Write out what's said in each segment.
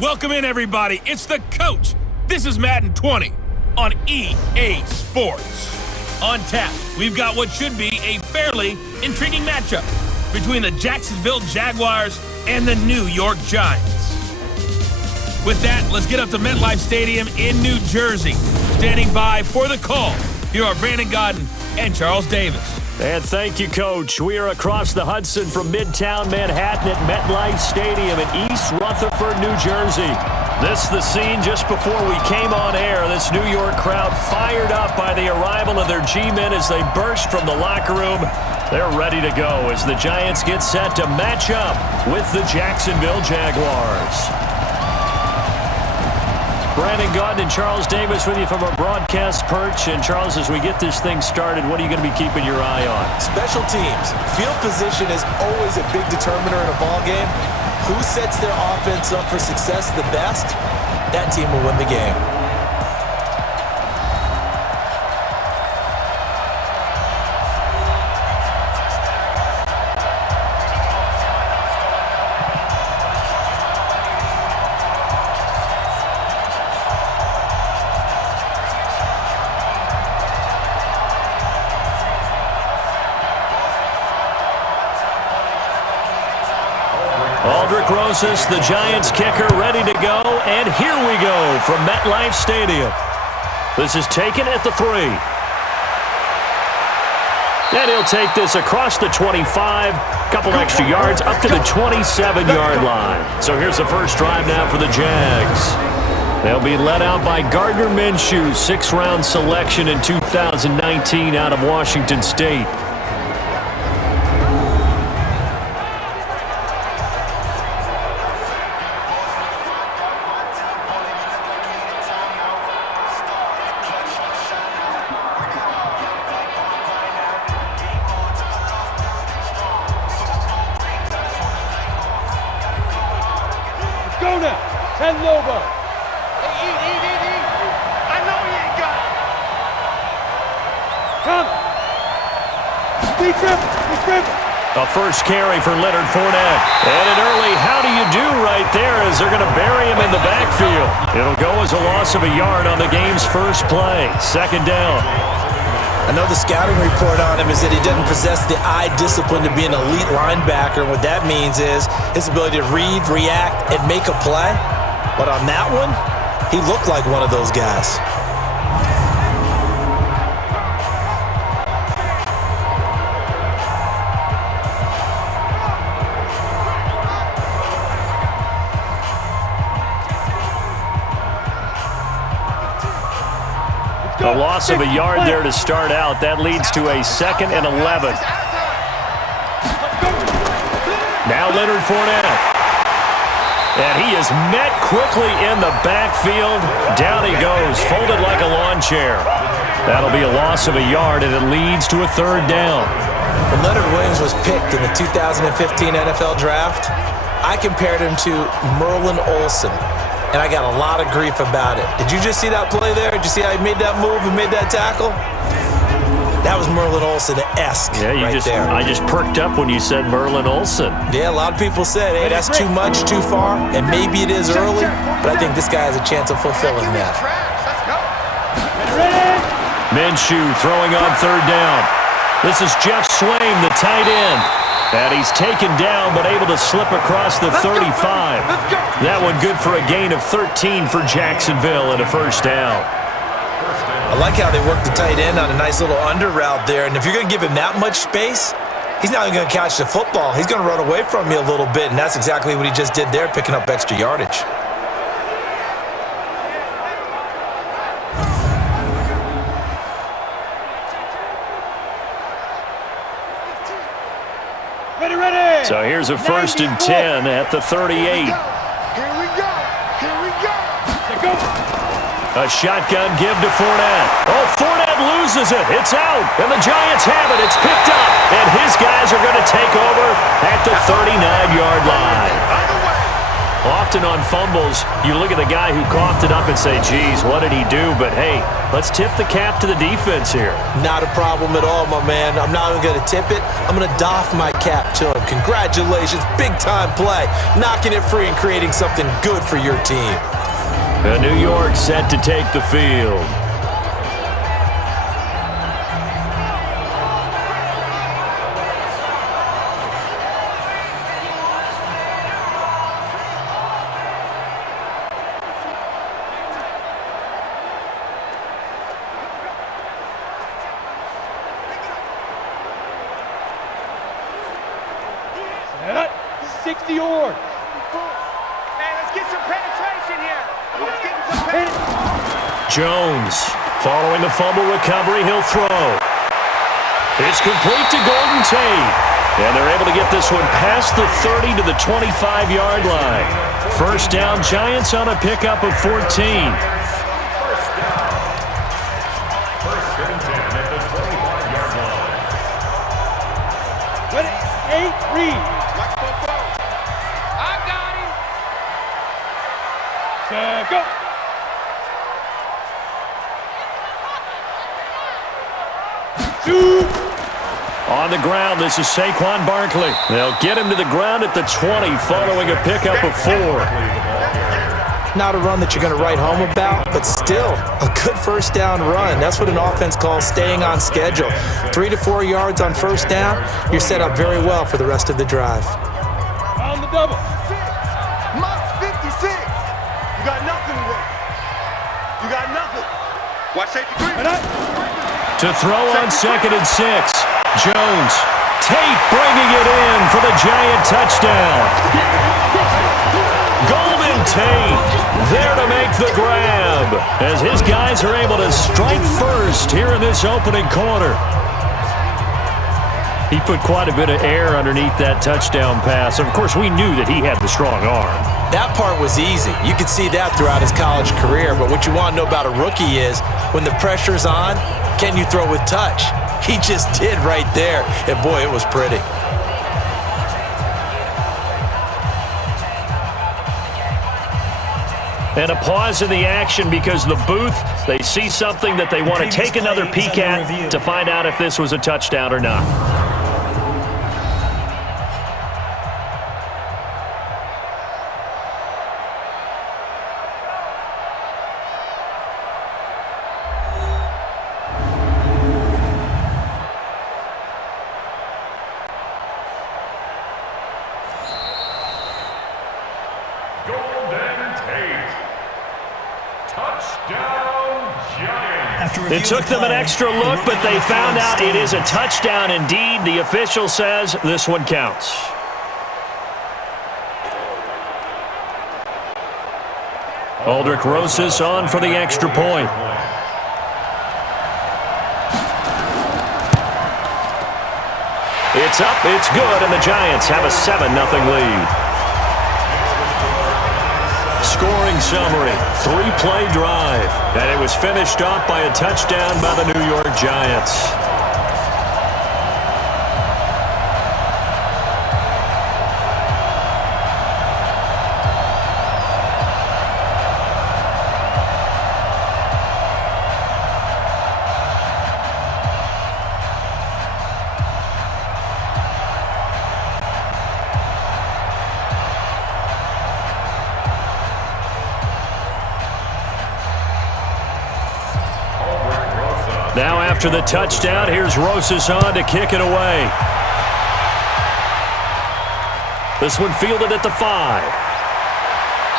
Welcome in, everybody. It's the coach. This is Madden 20 on EA Sports. On tap, we've got what should be a fairly intriguing matchup between the Jacksonville Jaguars and the New York Giants. With that, let's get up to MedLife Stadium in New Jersey. Standing by for the call, here are Brandon Gardner and Charles Davis. And thank you, Coach. We are across the Hudson from Midtown Manhattan at MedLife Stadium in East Rutherford, New Jersey. This is the scene just before we came on air. This New York crowd fired up by the arrival of their G-men as they burst from the locker room. They're ready to go as the Giants get set to match up with the Jacksonville Jaguars. Brandon Gardner and Charles Davis with you from our broadcast perch. And Charles, as we get this thing started, what are you going to be keeping your eye on? Special teams. Field position is always a big determiner in a ball game. Who sets their offense up for success the best, that team will win the game. The Giants kicker ready to go, and here we go from MetLife Stadium. This is taken at the 3. And he'll take this across the 25, couple extra yards up to the 27-yard line. So here's the first drive now for the Jags. They'll be led out by Gardner Minshew, 6th-round selection in 2019 out of Washington State. A first carry for Leonard Fournette. And an early how do you do right there as they're going to bury him in the backfield. It'll go as a loss of a yard on the game's first play. 2nd down. I know the scouting report on him is that he doesn't possess the eye discipline to be an elite linebacker. What that means is his ability to read, react, and make a play. But on that one, he looked like one of those guys. A loss of a yard there to start out. That leads to a 2nd and 11. Now Leonard Fournette. And he is met quickly in the backfield. Down he goes, folded like a lawn chair. That'll be a loss of a yard, and it leads to a 3rd down. When Leonard Williams was picked in the 2015 NFL Draft, I compared him to Merlin Olsen. And I got a lot of grief about it. Did you just see that play there? Did you see how he made that move and made that tackle? That was Merlin Olsen-esque there. I just perked up when you said Merlin Olsen. Yeah, a lot of people said, hey, that's too much, too far, and maybe it is early, but I think this guy has a chance of fulfilling that. Minshew throwing on 3rd down. This is Jeff Swaim, the tight end. And he's taken down, but able to slip across the 35. That one good for a gain of 13 for Jacksonville and a 1st down. I like how they work the tight end on a nice little under route there. And if you're going to give him that much space, he's not even going to catch the football. He's going to run away from you a little bit, and that's exactly what he just did there, picking up extra yardage. So here's a 1st and 10 at the 38. Here we go. A shotgun give to Fournette. Oh, Fournette loses it. It's out. And the Giants have it. It's picked up. And his guys are going to take over at the 39-yard line. Often on fumbles, you look at the guy who coughed it up and say, geez, what did he do? But, hey, let's tip the cap to the defense here. Not a problem at all, my man. I'm not even going to tip it. I'm going to doff my cap to him. Congratulations. Big-time play. Knocking it free and creating something good for your team. And New York set to take the field. Jones, following the fumble recovery, he'll throw. It's complete to Golden Tate. And they're able to get this one past the 30 to the 25-yard line. First down, Giants on a pickup of 14. First and 10 at the 25-yard line. Ready? 8, read. I got him. Go. On the ground, this is Saquon Barkley. They'll get him to the ground at the 20 following a pickup of 4. Not a run that you're going to write home about, but still a good first down run. That's what an offense calls staying on schedule. 3 to 4 yards on first down, you're set up very well for the rest of the drive. On the double. Max 56. You got nothing today. You got nothing. Watch safety green. To throw on 2nd and 6. Jones. Tate bringing it in for the Giant touchdown. Golden Tate there to make the grab as his guys are able to strike first here in this opening quarter. He put quite a bit of air underneath that touchdown pass. Of course, we knew that he had the strong arm. That part was easy. You could see that throughout his college career. But what you want to know about a rookie is when the pressure's on, can you throw with touch? He just did right there. And boy, it was pretty. And a pause in the action because the booth, they see something that they want to take another peek at to find out if this was a touchdown or not. It took them an extra look, but they found out it is a touchdown indeed. The official says this one counts. Aldrich Rosas on for the extra point. It's up, it's good, and the Giants have a 7-0 lead. Scoring summary, 3-play drive, and it was finished off by a touchdown by the New York Giants. Now after the touchdown, here's Rosas on to kick it away. This one fielded at the 5.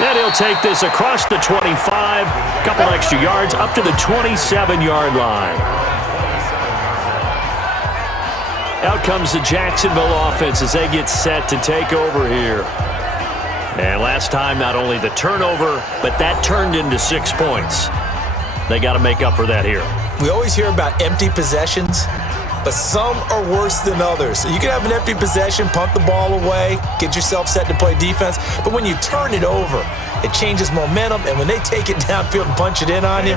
And he'll take this across the 25, couple extra yards up to the 27-yard line. Out comes the Jacksonville offense as they get set to take over here. And last time, not only the turnover, but that turned into 6 points. They got to make up for that here. We always hear about empty possessions, but some are worse than others. You can have an empty possession, punt the ball away, get yourself set to play defense, but when you turn it over, it changes momentum, and when they take it downfield and punch it in on you,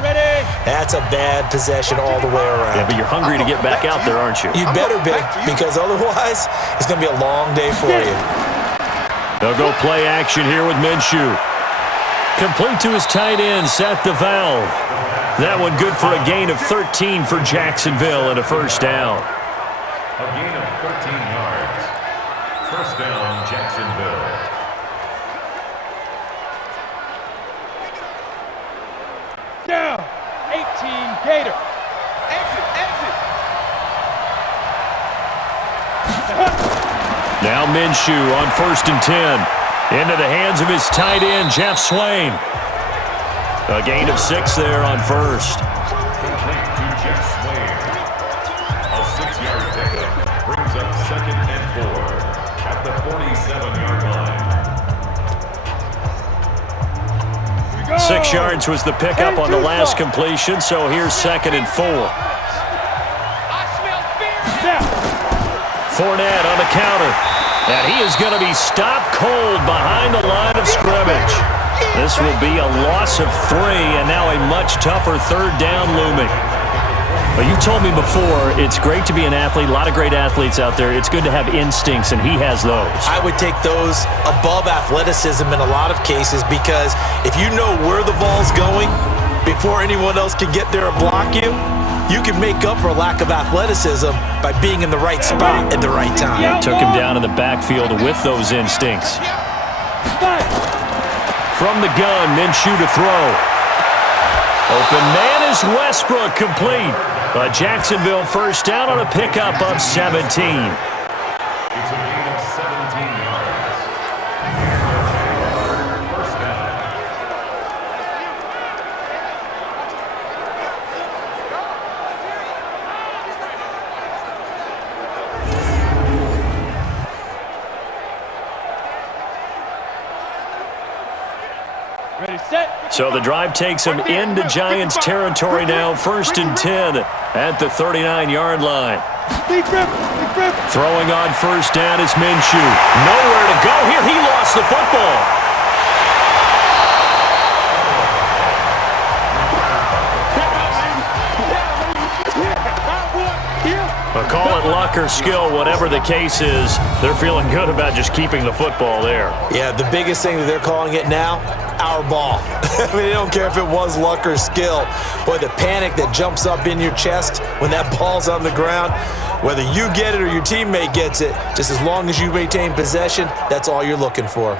that's a bad possession all the way around. Yeah, but you're hungry to get back out there, aren't you? You better be, because otherwise, it's going to be a long day for you. They'll go play action here with Minshew. Complete to his tight end, Seth DeValve. That one good for a gain of 13 for Jacksonville and a first down. A gain of 13 yards. First down, Jacksonville. Down. 18 Gator. Exit, exit. Now Minshew on 1st and 10. Into the hands of his tight end, Jeff Swain. A gain of 6 there on first. Complete to Jeff Swain. A 6-yard pickup brings up 2nd and 4 at the 47-yard line. 6 yards was the pickup on the last completion, so here's 2nd and 4. Fournette on the counter. And he is going to be stopped cold behind the line of scrimmage. This will be a loss of 3, and now a much tougher 3rd down looming. But you told me before, it's great to be an athlete. A lot of great athletes out there. It's good to have instincts, and he has those. I would take those above athleticism in a lot of cases, because if you know where the ball's going before anyone else can get there and block you, you can make up for a lack of athleticism by being in the right spot at the right time. Took him down in the backfield with those instincts. From the gun, Minshew to throw. Open man is Westbrook, complete. A Jacksonville first down on a pickup of 17. It's a gain of 17 yards. First down. Ready, set. So the drive takes him into Giants territory now. 1st and 10 at the 39-yard line. Deep grip, deep grip. Throwing on first down is Minshew. Nowhere to go here. He lost the football. But call it luck or skill, whatever the case is, they're feeling good about just keeping the football there. Yeah, the biggest thing that they're calling it now, our ball. I mean, they don't care if it was luck or skill. Boy, the panic that jumps up in your chest when that ball's on the ground, whether you get it or your teammate gets it, just as long as you maintain possession, that's all you're looking for.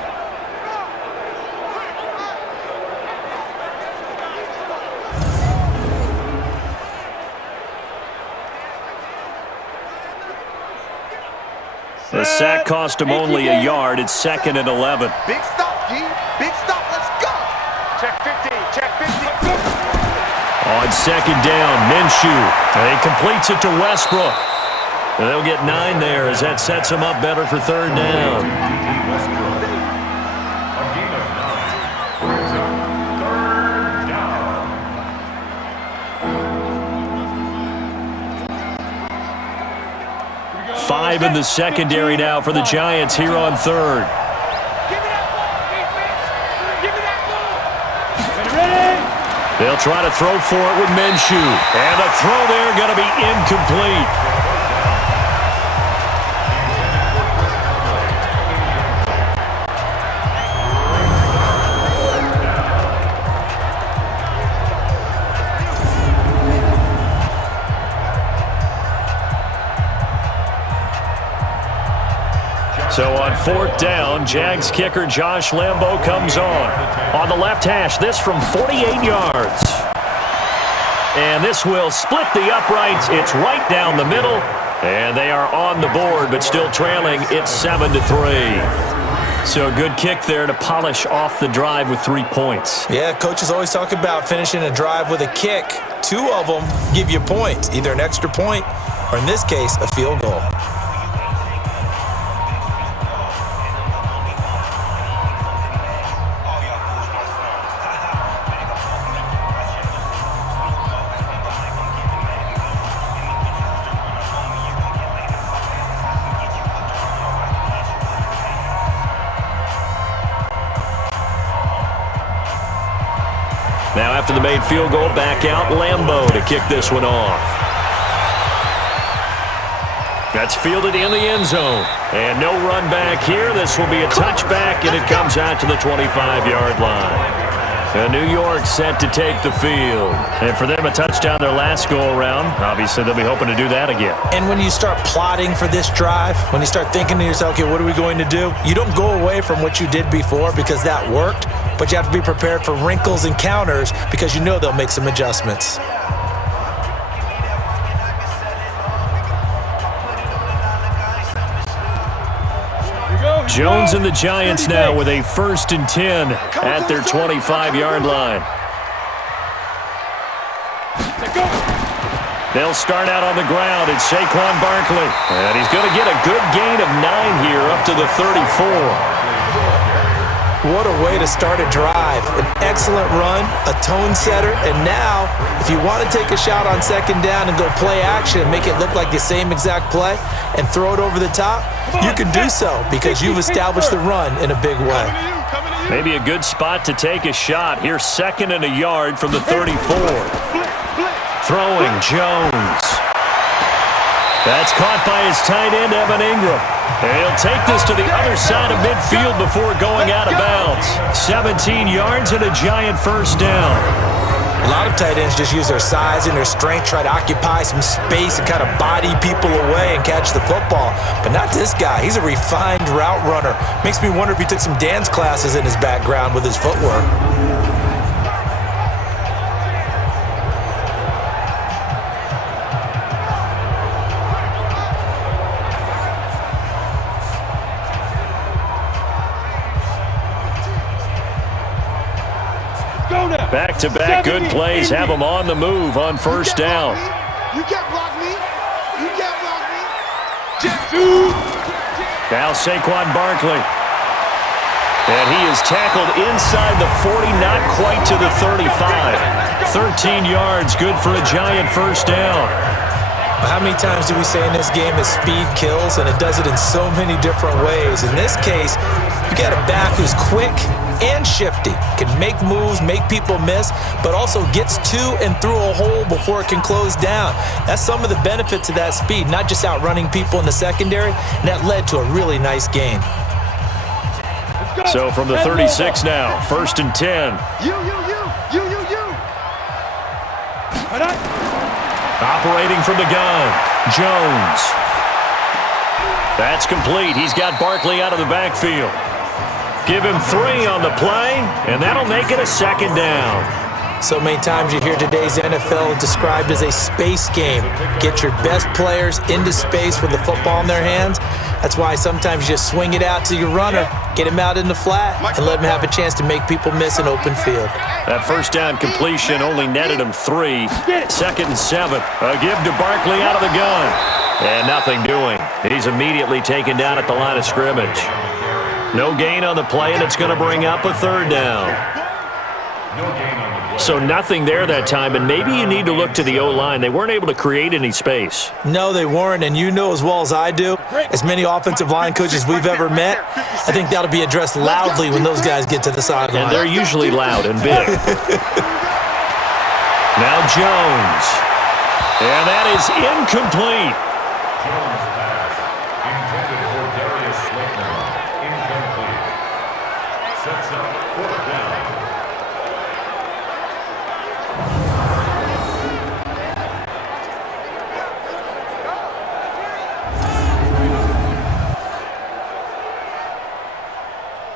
The sack cost him only a yard. It's 2nd and 11. Big stop, G. Big stop. Let's go. Check 15. Check 15. On 2nd down, Minshew. And he completes it to Westbrook. And they'll get 9 there as that sets him up better for 3rd down. Westbrook. A gain of 9 brings up 3rd down. 5 in the secondary now for the Giants here on 3rd. Give me that ball, defense. Give me that ball. Ready? They'll try to throw for it with Minshew. And the throw there going to be incomplete. So on 4th down, Jags kicker Josh Lambo comes on. On the left hash, this from 48 yards. And this will split the uprights. It's right down the middle. And they are on the board, but still trailing. It's 7-3. So a good kick there to polish off the drive with 3 points. Yeah, coaches always talk about finishing a drive with a kick. 2 of them give you points, either an extra point or, in this case, a field goal. Now after the made field goal, back out Lambo to kick this one off. That's fielded in the end zone. And no run back here. This will be a touchback, and it comes out to the 25-yard line. And New York set to take the field. And for them, a touchdown their last go-around. Obviously, they'll be hoping to do that again. And when you start plotting for this drive, when you start thinking to yourself, okay, what are we going to do? You don't go away from what you did before because that worked, but you have to be prepared for wrinkles and counters because you know they'll make some adjustments. Jones and the Giants now with a 1st and 10 at their 25-yard line. They'll start out on the ground. It's Saquon Barkley. And he's going to get a good gain of 9 here up to the 34. What a way to start a drive. An excellent run, a tone setter, and now if you want to take a shot on 2nd down and go play action and make it look like the same exact play and throw it over the top, you can do so because you've established the run in a big way. Maybe a good spot to take a shot. Here's 2nd and a yard from the 34. Throwing Jones. That's caught by his tight end, Evan Ingram. And he'll take this to the other side of midfield before going out of bounds. 17 yards and a Giant 1st down. A lot of tight ends just use their size and their strength, try to occupy some space and kind of body people away and catch the football. But not this guy. He's a refined route runner. Makes me wonder if he took some dance classes in his background with his footwork. Back-to-back good plays have them on the move on 1st down. You can't block me. You can't block me. Now Saquon Barkley. And he is tackled inside the 40, not quite to the 35. 13 yards, good for a Giant 1st down. How many times do we say in this game that speed kills, and it does it in so many different ways? In this case, you got a back who's quick and shifty, can make moves, make people miss, but also gets to and through a hole before it can close down. That's some of the benefits of that speed, not just outrunning people in the secondary, and that led to a really nice gain. So from the 36 now, 1st and 10. You. Operating from the gun, Jones. That's complete. He's got Barkley out of the backfield. Give him 3 on the play, and that'll make it a 2nd down. So many times you hear today's NFL described as a space game. Get your best players into space with the football in their hands. That's why sometimes you just swing it out to your runner, get him out in the flat, and let him have a chance to make people miss an open field. That 1st down completion only netted him 3. 2nd and 7. A give to Barkley out of the gun. And nothing doing. He's immediately taken down at the line of scrimmage. No gain on the play, and it's going to bring up a 3rd down. So nothing there that time, and maybe you need to look to the O-line. They weren't able to create any space. No, they weren't, and you know as well as I do, as many offensive line coaches we've ever met, I think that'll be addressed loudly when those guys get to the sideline. And they're usually loud and big. Now Jones. And that is incomplete.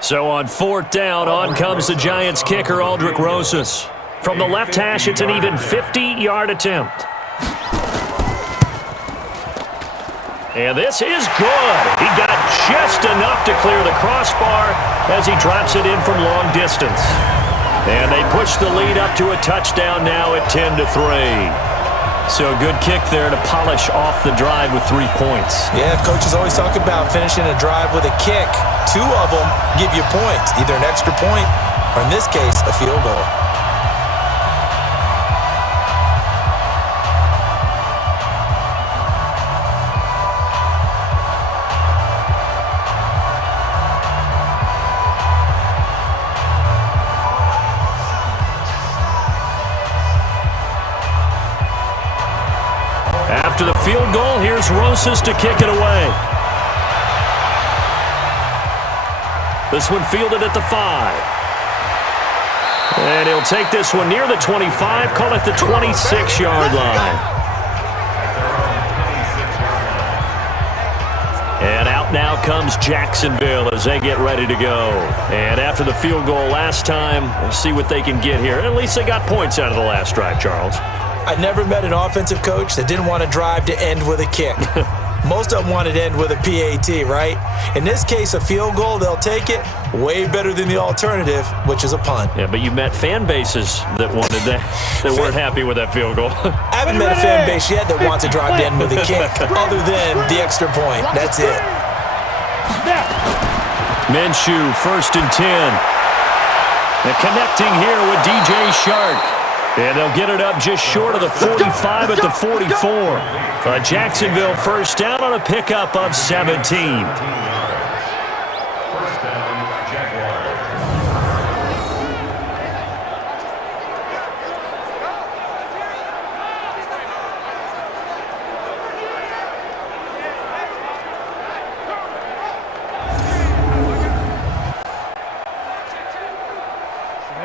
So on 4th down, on comes the Giants kicker, Aldrick Rosas. From the left hash, it's an even 50-yard attempt. And this is good. He got just enough to clear the crossbar as he drops it in from long distance. And they push the lead up to a touchdown now at 10-3. So a good kick there to polish off the drive with 3 points. Yeah, coaches always talk about finishing a drive with a kick. 2 of them give you points, either an extra point or, in this case, a field goal. After the field goal, here's here's Rosas to kick it away. This one fielded at the 5. And he'll take this one near the 25, call it the 26-yard line. And out now comes Jacksonville as they get ready to go. And after the field goal last time, we'll see what they can get here. At least they got points out of the last drive, Charles. I never met an offensive coach that didn't want to drive to end with a kick. Most of them wanted to end with a PAT, right? In this case, a field goal, they'll take it. Way better than the alternative, which is a punt. Yeah, but you met fan bases that wanted that, that weren't happy with that field goal. I haven't met a fan base yet that wants to drive to end with a kick, other than the extra point. That's it. Minshew, 1st and 10. They're connecting here with DJ Shark. And they'll get it up just short of the 45 at the 44. Jacksonville first down on a pickup of 17. First down, Jaguars.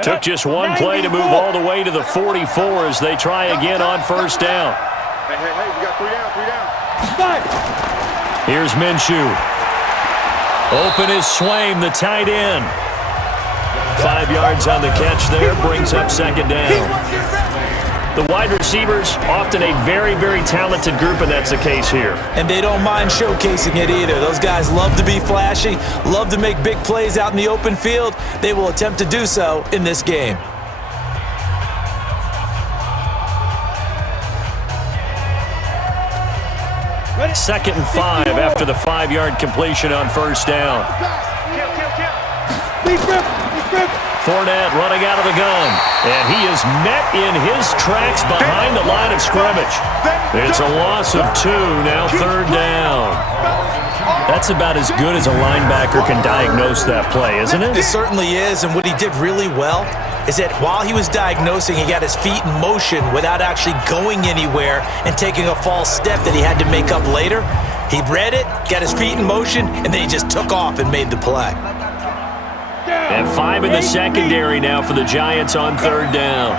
Took just one play to move all the way to the 44 as they try again on first down. Hey, we got 3 down. Here's Minshew. Open is Swaim, the tight end. 5 yards on the catch there, brings up 2nd down. The wide receivers, often a very, very talented group, and that's the case here. And they don't mind showcasing it either. Those guys love to be flashy, love to make big plays out in the open field. They will attempt to do so in this game. Second and 5 after the 5-yard completion on first down. Fournette running out of the gun, and he is met in his tracks behind the line of scrimmage. It's a loss of 2, now 3rd down. That's about as good as a linebacker can diagnose that play, isn't it? It certainly is, and what he did really well is that while he was diagnosing, he got his feet in motion without actually going anywhere and taking a false step that he had to make up later. He read it, got his feet in motion, and then he just took off and made the play. And 5 in the secondary now for the Giants on 3rd down.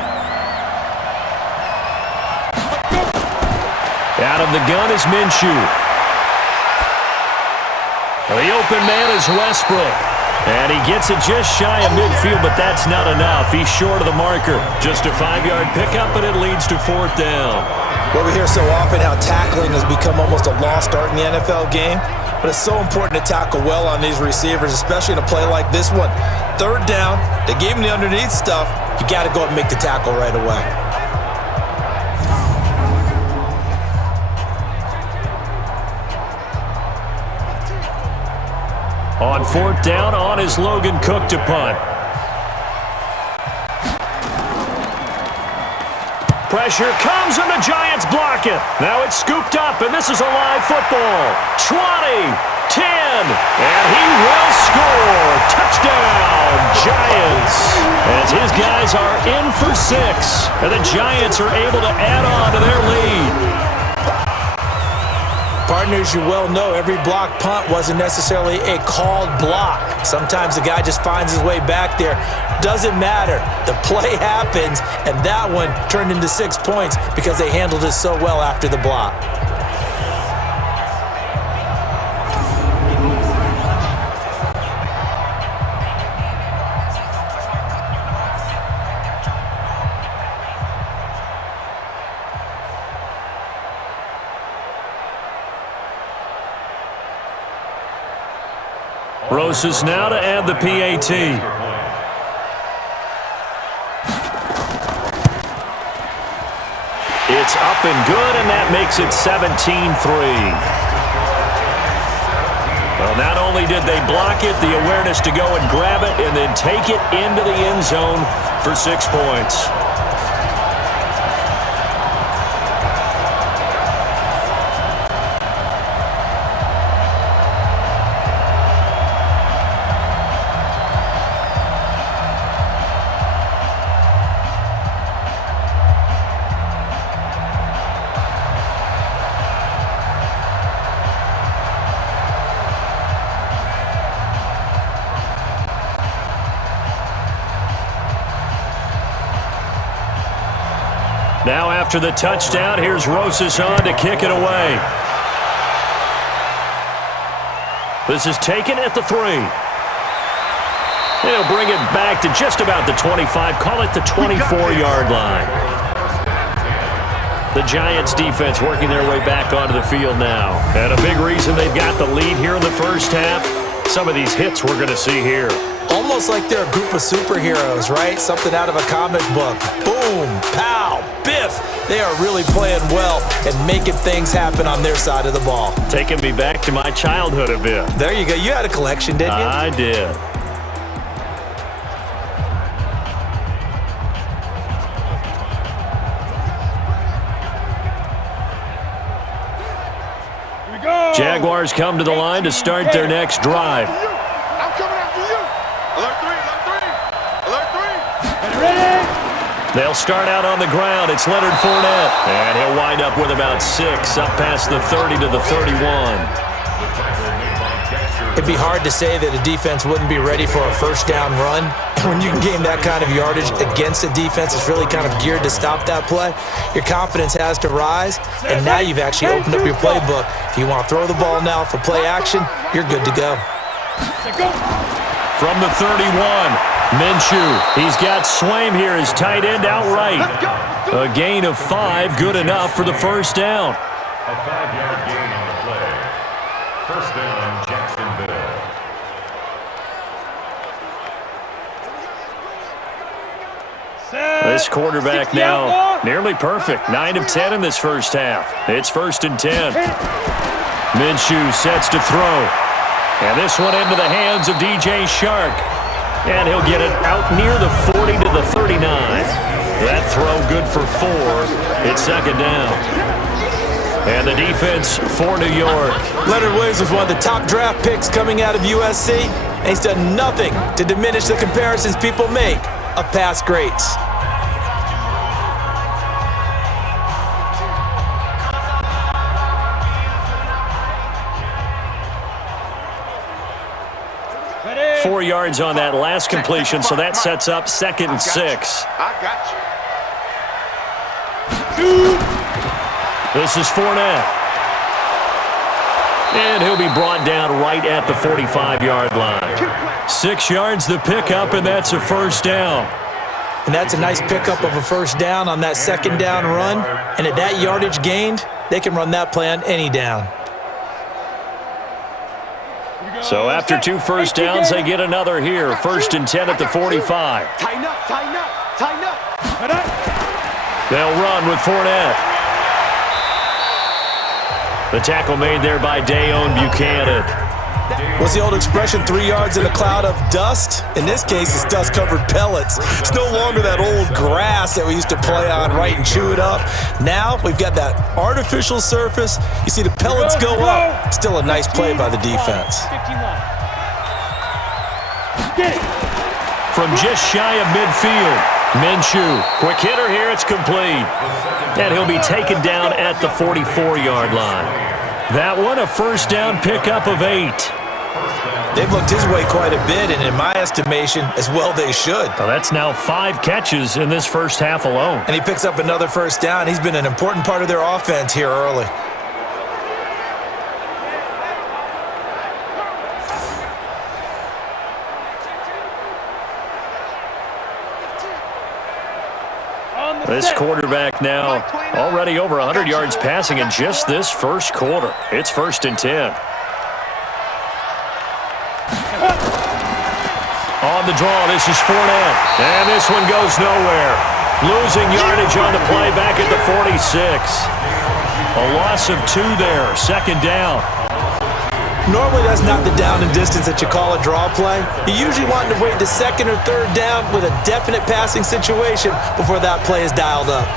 Out of the gun is Minshew. The open man is Westbrook. And he gets it just shy of midfield, but that's not enough. He's short of the marker. Just a 5-yard pickup, and it leads to 4th down. Well, we hear so often how tackling has become almost a lost art in the NFL game. But it's so important to tackle well on these receivers, especially in a play like this one. 3rd down, they gave him the underneath stuff. You got to go and make the tackle right away. On 4th down, on is Logan Cook to punt. Pressure comes, and the Giants block it. Now it's scooped up, and this is a live football. 20, 10, and he will score. Touchdown, Giants. As his guys are in for 6, and the Giants are able to add on to their lead. Partners, you well know every block punt wasn't necessarily a called block. Sometimes the guy just finds his way back there. Doesn't matter. The play happens, and that one turned into 6 points because they handled it so well after the block. Rosas now to add the PAT. It's up and good, and that makes it 17-3. Well, not only did they block it, the awareness to go and grab it and then take it into the end zone for 6 points. Now after the touchdown, here's Rosas on to kick it away. This is taken at the 3. He'll bring it back to just about the 25. Call it the 24-yard line. The Giants defense working their way back onto the field now. And a big reason they've got the lead here in the first half, some of these hits we're going to see here. Almost like they're a group of superheroes, right? Something out of a comic book. Boom, pow, biff. They are really playing well and making things happen on their side of the ball. Taking me back to my childhood a bit. There you go. You had a collection, didn't you? I did. Jaguars come to the line to start their next drive. I'm coming after you. Alert 3, alert 3, alert 3. Ready? They'll start out on the ground. It's Leonard Fournette. And he'll wind up with about 6, up past the 30 to the 31. It'd be hard to say that a defense wouldn't be ready for a first down run. When you can gain that kind of yardage against a defense that's really kind of geared to stop that play, your confidence has to rise, and now you've actually opened up your playbook. If you want to throw the ball now for play action, you're good to go. From the 31, Minshew. He's got Swaim here, his tight end outright. A gain of 5, good enough for the first down. A 5-yard gain on the play. First down, Jacksonville. This quarterback now nearly perfect. 9 of 10 in this first half. It's 1st and 10. Minshew sets to throw. And this one into the hands of DJ Shark. And he'll get it out near the 40 to the 39. That throw good for 4. It's 2nd down. And the defense for New York. Leonard Williams was one of the top draft picks coming out of USC, and he's done nothing to diminish the comparisons people make of past greats. Ready? 4 yards on that last completion, so that sets up 2nd and 6. I got you. This is Fournette. And he'll be brought down right at the 45-yard line. 6 yards the pickup, and that's a first down. And that's a nice pickup of a first down on that 2nd down run. And at that yardage gained, they can run that play on any down. So after 2 first downs, they get another here. 1st and 10 at the 45. Tighten up, tighten up, tighten up. They'll run with Fournette. The tackle made there by Dayon Buchanan. What's the old expression, 3 yards in a cloud of dust? In this case, it's dust-covered pellets. It's no longer that old grass that we used to play on, right, and chew it up. Now we've got that artificial surface. You see the pellets go up. Still a nice play by the defense. From just shy of midfield, Minshew. Quick hitter here, it's complete. And he'll be taken down at the 44-yard line. That one, a first down pickup of 8. They've looked his way quite a bit, and in my estimation, as well they should. Well, that's now 5 catches in this first half alone. And he picks up another first down. He's been an important part of their offense here early. This quarterback now already over 100 yards passing in just this first quarter. It's 1st and 10. On the draw, this is Fournette. And this one goes nowhere. Losing yardage on the play back at the 46. A loss of 2 there, 2nd down. Normally, that's not the down and distance that you call a draw play. You usually want to wait to 2nd or 3rd down with a definite passing situation before that play is dialed up.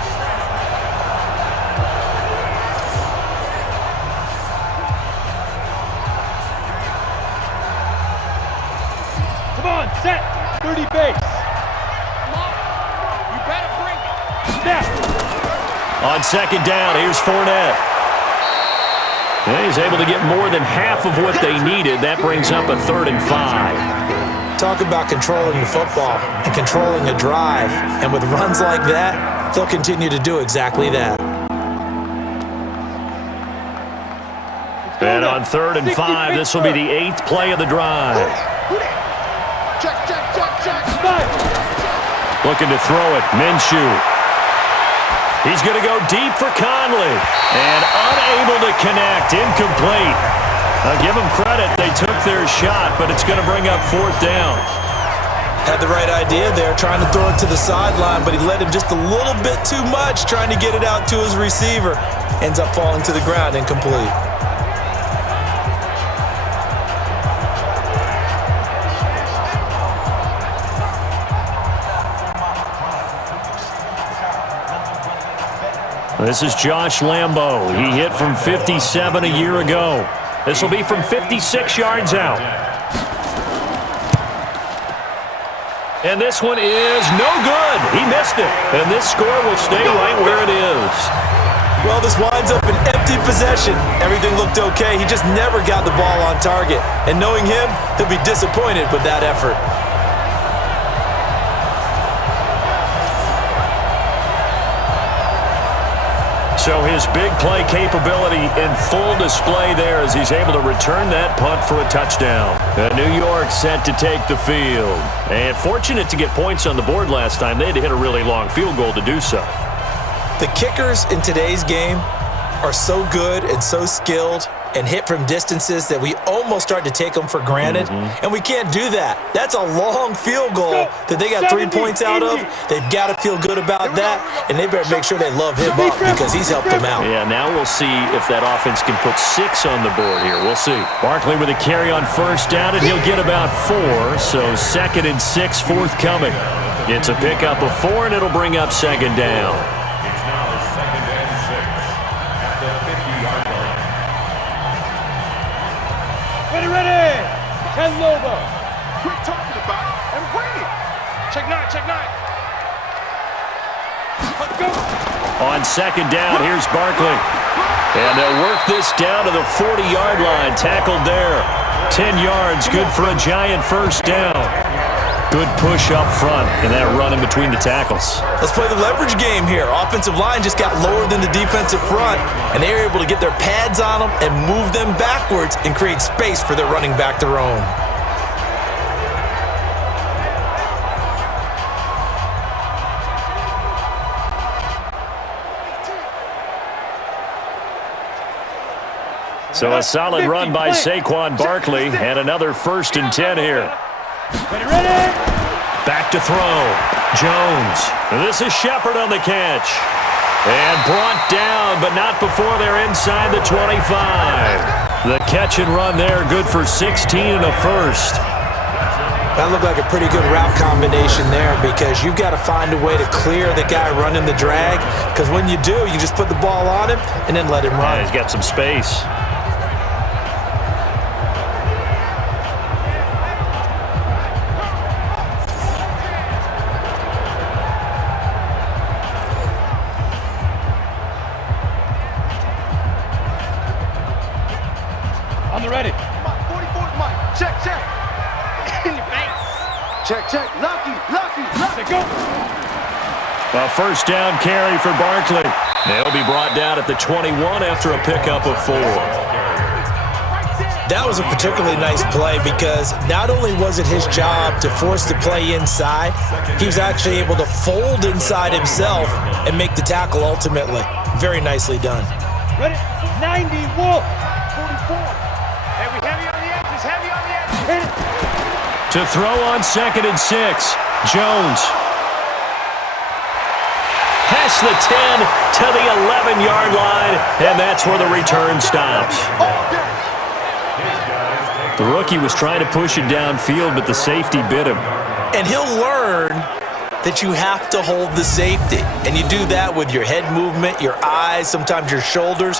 Come on, set. 30 base. Come on. You better bring it. Snap. On 2nd down, here's Fournette. And he's able to get more than half of what they needed. That brings up a 3rd and 5. Talk about controlling the football and controlling a drive. And with runs like that, they'll continue to do exactly that. And on 3rd and 5, this will be the 8th play of the drive. Check. Looking to throw it, Minshew. He's going to go deep for Conley. And unable to connect, incomplete. I'll give them credit, they took their shot, but it's going to bring up 4th down. Had the right idea there, trying to throw it to the sideline, but he led him just a little bit too much, trying to get it out to his receiver. Ends up falling to the ground, incomplete. This is Josh Lambo. He hit from 57 a year ago. This will be from 56 yards out. And this one is no good. He missed it. And this score will stay right where it is. Well, this winds up an empty possession. Everything looked okay. He just never got the ball on target. And knowing him, he'll be disappointed with that effort. So his big play capability in full display there as he's able to return that punt for a touchdown. New York set to take the field. And fortunate to get points on the board last time. They had to hit a really long field goal to do so. The kickers in today's game are so good and so skilled and hit from distances that we almost start to take them for granted. And we can't do that. That's a long field goal that they got 3 points out of. They've got to feel good about that, and they better make sure they love him up because he's helped them out. Yeah, now we'll see if that offense can put 6 on the board here. We'll see. Barkley with a carry on 1st down, and he'll get about 4. So 2nd and 6 forthcoming. It's a pickup of 4, and it'll bring up 2nd down. It's now 2nd and 6 at the 50-yard line. Ready. 10 Lobo. Quit talking about it and bring it. Check 9. Let's go. On 2nd down, here's Barkley. And they'll work this down to the 40-yard line. Tackled there. 10 yards, good for a giant 1st down. Good push up front in that run in between the tackles. Let's play the leverage game here. Offensive line just got lower than the defensive front, and they were able to get their pads on them and move them backwards and create space for their running back to roam. So a solid run by Saquon Barkley and another 1st and 10 here. Ready. Back to throw. Jones. This is Shepard on the catch. And brought down, but not before they're inside the 25. The catch and run there, good for 16 and a 1st. That looked like a pretty good route combination there because you've got to find a way to clear the guy running the drag, because when you do, you just put the ball on him and then let him run. Yeah, he's got some space. On the ready. 44's Mike. Check. In your face. Check. Lucky. Go. A 1st down carry for Barkley. They'll be brought down at the 21 after a pickup of 4. That was a particularly nice play because not only was it his job to force the play inside, he was actually able to fold inside himself and make the tackle ultimately. Very nicely done. Ready. 90 Wolf. 44. Heavy on the edges. Hit it. To throw on 2nd and 6. Jones. Past the 10 to the 11-yard line, and that's where the return stops. The rookie was trying to push it downfield, but the safety bit him. And he'll learn that you have to hold the safety. And you do that with your head movement, your eyes, sometimes your shoulders.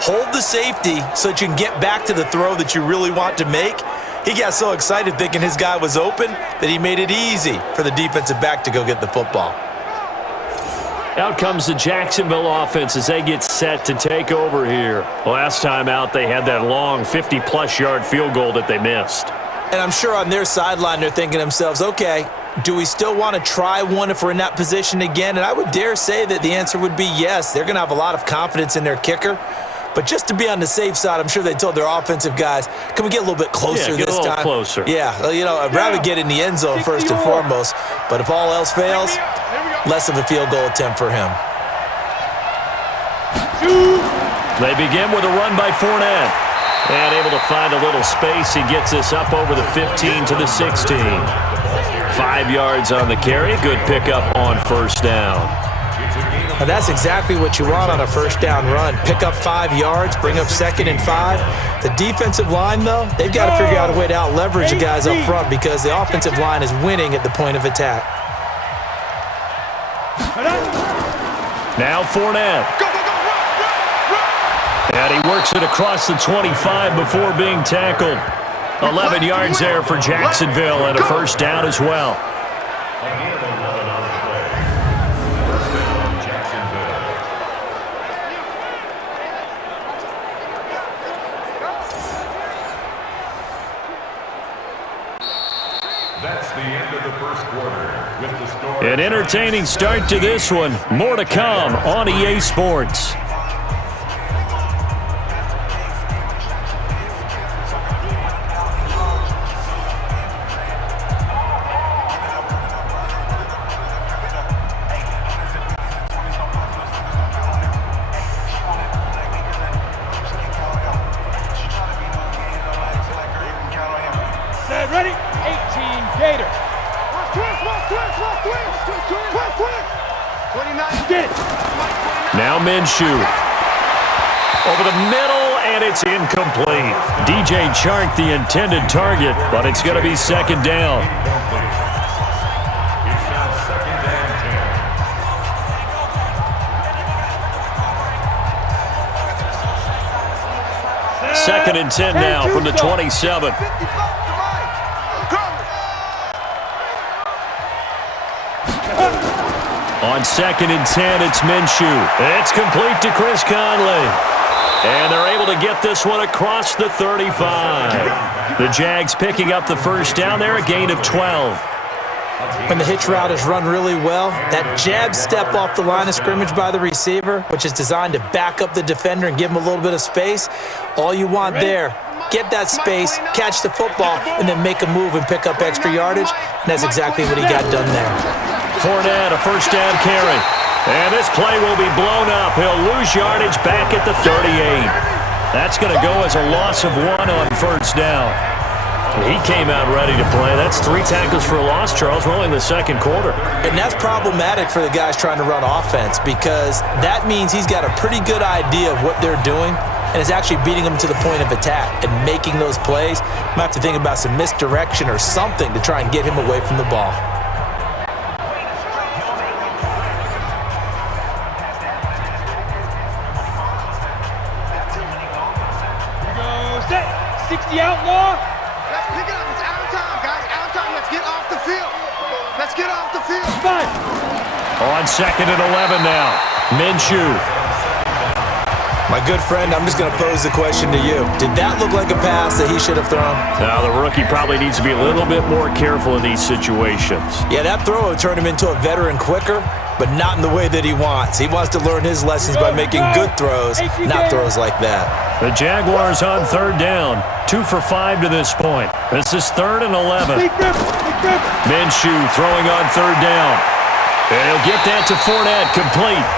Hold the safety so that you can get back to the throw that you really want to make. He got so excited thinking his guy was open that he made it easy for the defensive back to go get the football. Out comes the Jacksonville offense as they get set to take over here. Last time out, they had that long 50-plus yard field goal that they missed. And I'm sure on their sideline they're thinking to themselves, okay, Do we still want to try one if we're in that position again? And I would dare say that the answer would be yes. They're going to have a lot of confidence in their kicker. But just to be on the safe side, I'm sure they told their offensive guys, can we get a little bit closer this time? Get a little closer. Yeah, you know, I'd rather get in the end zone first and foremost. But if all else fails, less of a field goal attempt for him. They begin with a run by Fournette. And able to find a little space. He gets this up over the 15 to the 16. 5 yards on the carry. Good pickup on first down. Now that's exactly what you want on a first down run. Pick up 5 yards, bring up 2nd and 5. The defensive line, though, they've got to figure out a way to out-leverage the guys up front because the offensive line is winning at the point of attack. Now Fournette. And he works it across the 25 before being tackled. 11 yards there for Jacksonville and a first down as well. That's the end of the first quarter. With the score, An entertaining start to this one. More to come on EA Sports. Ready? 18 Gators. Twist. 29. Get it. Now Minshew. Over the middle, and it's incomplete. DJ Chark, the intended target, but it's going to be second down. it's now second and 10. Second and 10 now from the 27. On second and 10, it's Minshew. It's complete to Chris Conley. And they're able to get this one across the 35. The Jags picking up the first down there, a gain of 12. When the hitch route is run really well, that jab step off the line of scrimmage by the receiver, which is designed to back up the defender and give him a little bit of space, all you want there, get that space, catch the football, and then make a move and pick up extra yardage, and that's exactly what he got done there. Fournette, a first down carry. And this play will be blown up. He'll lose yardage back at the 38. That's going to go as a loss of 1 on first down. He came out ready to play. That's 3 tackles for a loss, Charles. We're only in the second quarter. And that's problematic for the guys trying to run offense because that means he's got a pretty good idea of what they're doing and is actually beating them to the point of attack and making those plays. Might have to think about some misdirection or something to try and get him away from the ball. The outlaw. Let's pick it up. It's out of time, guys. Out of time. Let's get off the field. Let's get off the field. Fine. On second and 11 now. Minshew. My good friend, I'm just going to pose the question to you. Did that look like a pass that he should have thrown? Now, the rookie probably needs to be a little bit more careful in these situations. Yeah, that throw would turn him into a veteran quicker, but not in the way that he wants. He wants to learn his lessons by making good throws, not throws like that. The Jaguars on third down. 2 for 5 to this point. This is 3rd and 11. Minshew throwing on third down. And he'll get that to Fournette, complete.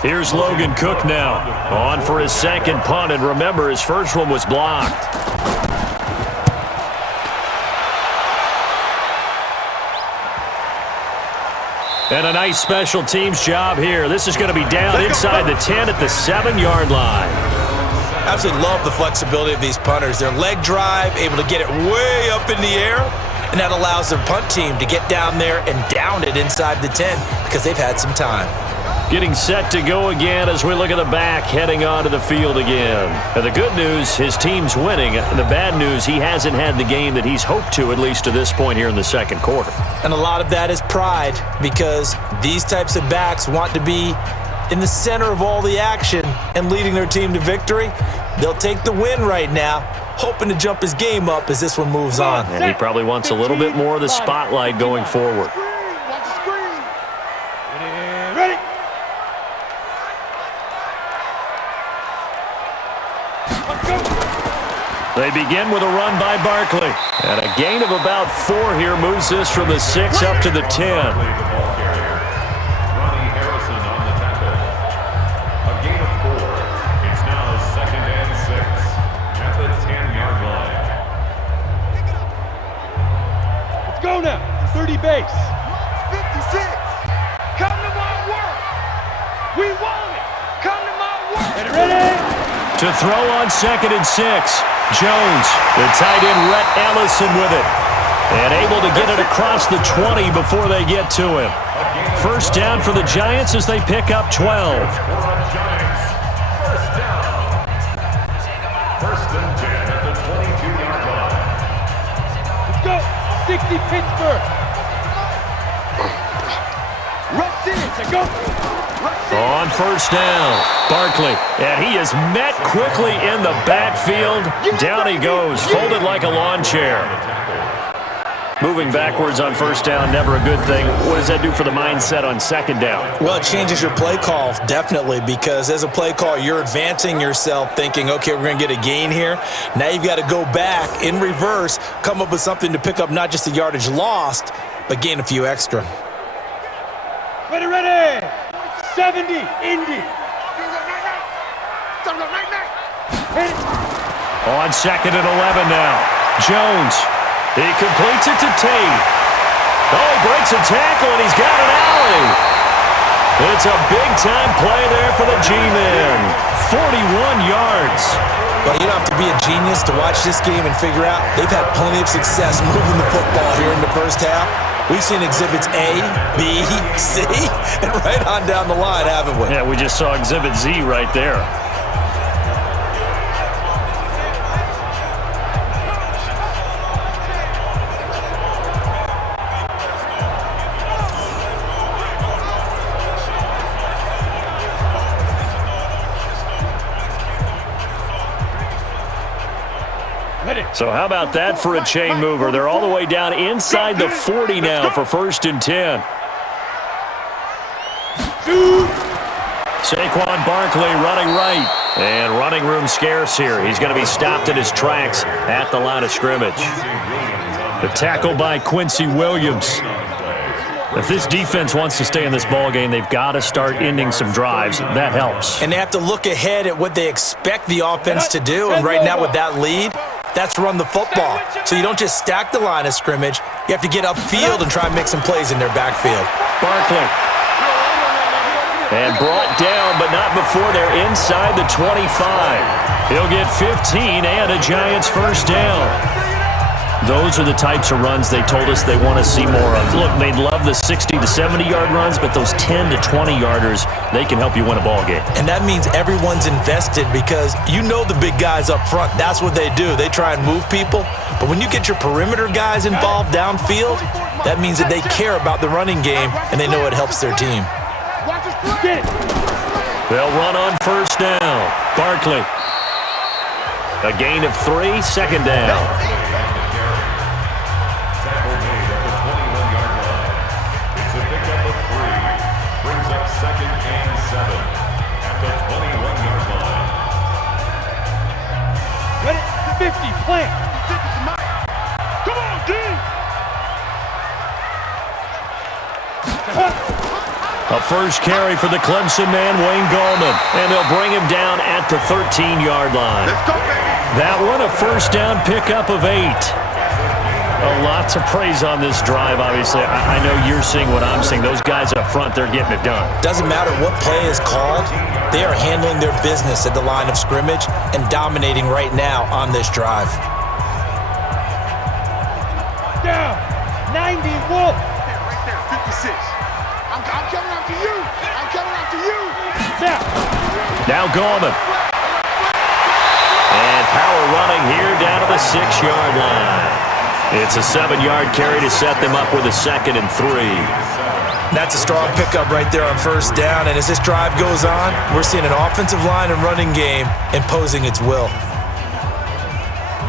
Here's Logan Cook now, on for his second punt, and remember, his first one was blocked. And a nice special teams job here. This is going to be down inside the 10 at the 7-yard line. Absolutely love the flexibility of these punters. Their leg drive, able to get it way up in the air, and that allows their punt team to get down there and down it inside the 10 because they've had some time. Getting set to go again as we look at the back heading onto the field again. And the good news, his team's winning. The bad news, he hasn't had the game that he's hoped to, at least to this point here in the second quarter. And a lot of that is pride because these types of backs want to be in the center of all the action and leading their team to victory. They'll take the win right now, hoping to jump his game up as this one moves on. And he probably wants a little bit more of the spotlight going forward. Ready? They begin with a run by Barkley. And a gain of about 4 here moves this from the 6 up to the 10. Go now, 30 base. 56. Come to my work. We want it. Come to my work. Ready? To throw on 2nd and 6. Jones, the tight end Rhett Ellison with it. And able to get it across the 20 before they get to him. First down for the Giants as they pick up 12. First and 10 at the 22-yard line. Let's go. 60 Pittsburgh. Rush in to go. On first down, Barkley, and he is met quickly in the backfield. Down he goes, folded like a lawn chair. Moving backwards on first down, never a good thing. What does that do for the mindset on second down? Well, it changes your play call, definitely, because as a play call, you're advancing yourself thinking, okay, we're going to get a gain here. Now you've got to go back in reverse, come up with something to pick up not just the yardage lost, but gain a few extra. Ready. 70, Indy. On 2nd and 11 now. Jones. He completes it to Tate. Oh, he breaks a tackle, and he's got an alley. It's a big-time play there for the G-Men. 41 yards. Well, you don't have to be a genius to watch this game and figure out they've had plenty of success moving the football here in the first half. We've seen exhibits A, B, C, and right on down the line, haven't we? Yeah, we just saw exhibit Z right there. So how about that for a chain mover? They're all the way down inside the 40 now for 1st and 10. Saquon Barkley running right. And running room scarce here. He's going to be stopped in his tracks at the line of scrimmage. The tackle by Quincy Williams. If this defense wants to stay in this ballgame, they've got to start ending some drives. That helps. And they have to look ahead at what they expect the offense to do. And right now with that lead, that's run the football. So you don't just stack the line of scrimmage. You have to get upfield and try and make some plays in their backfield. Barkley. And brought down, but not before they're inside the 25. He'll get 15 and a Giants first down. Those are the types of runs they told us they want to see more of. Look, they'd love the 60 to 70-yard runs, but those 10 to 20-yarders, they can help you win a ball game. And that means everyone's invested because you know the big guys up front. That's what they do. They try and move people. But when you get your perimeter guys involved downfield, that means that they care about the running game and they know it helps their team. They'll run on first down. Barkley. A gain of 3, second down. Plant. Come on, D. A first carry for the Clemson man, Wayne Gallman. And they'll bring him down at the 13-yard line. That one, a first down pickup of 8. Lots of praise on this drive, obviously. I know you're seeing what I'm seeing. Those guys up front, they're getting it done. Doesn't matter what play is called. They are handling their business at the line of scrimmage and dominating right now on this drive. down. 90 Wolf. Right there, 56. I'm coming after you. I'm coming after you. Now Gardner. And power running here down to the 6-yard line. It's a 7-yard carry to set them up with a 2nd and 3. That's a strong pickup right there on first down. And as this drive goes on, we're seeing an offensive line and running game imposing its will.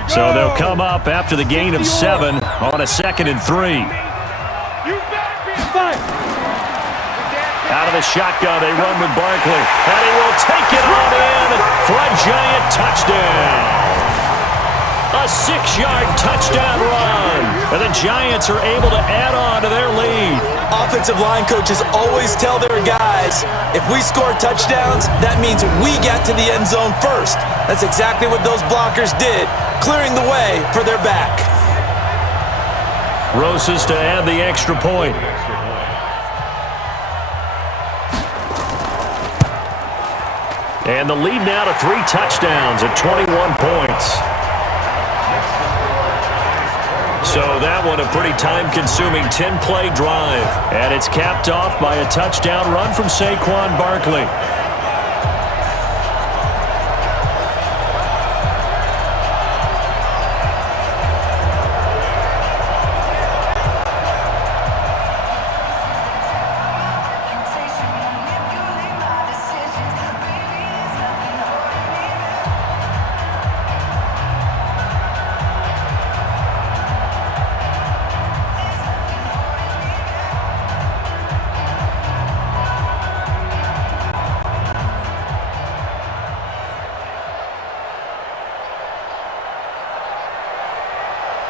So they'll come up after the gain of 7 on a 2nd and 3. Out of the shotgun, they run with Barkley. And he will take it on in for a giant touchdown. A 6-yard touchdown run. And the Giants are able to add on to their lead. Offensive line coaches always tell their guys, if we score touchdowns, that means we got to the end zone first. That's exactly what those blockers did, clearing the way for their back. Roses to add the extra point. And the lead now to 3 touchdowns at 21 points. So that one a pretty time-consuming 10-play drive. And it's capped off by a touchdown run from Saquon Barkley.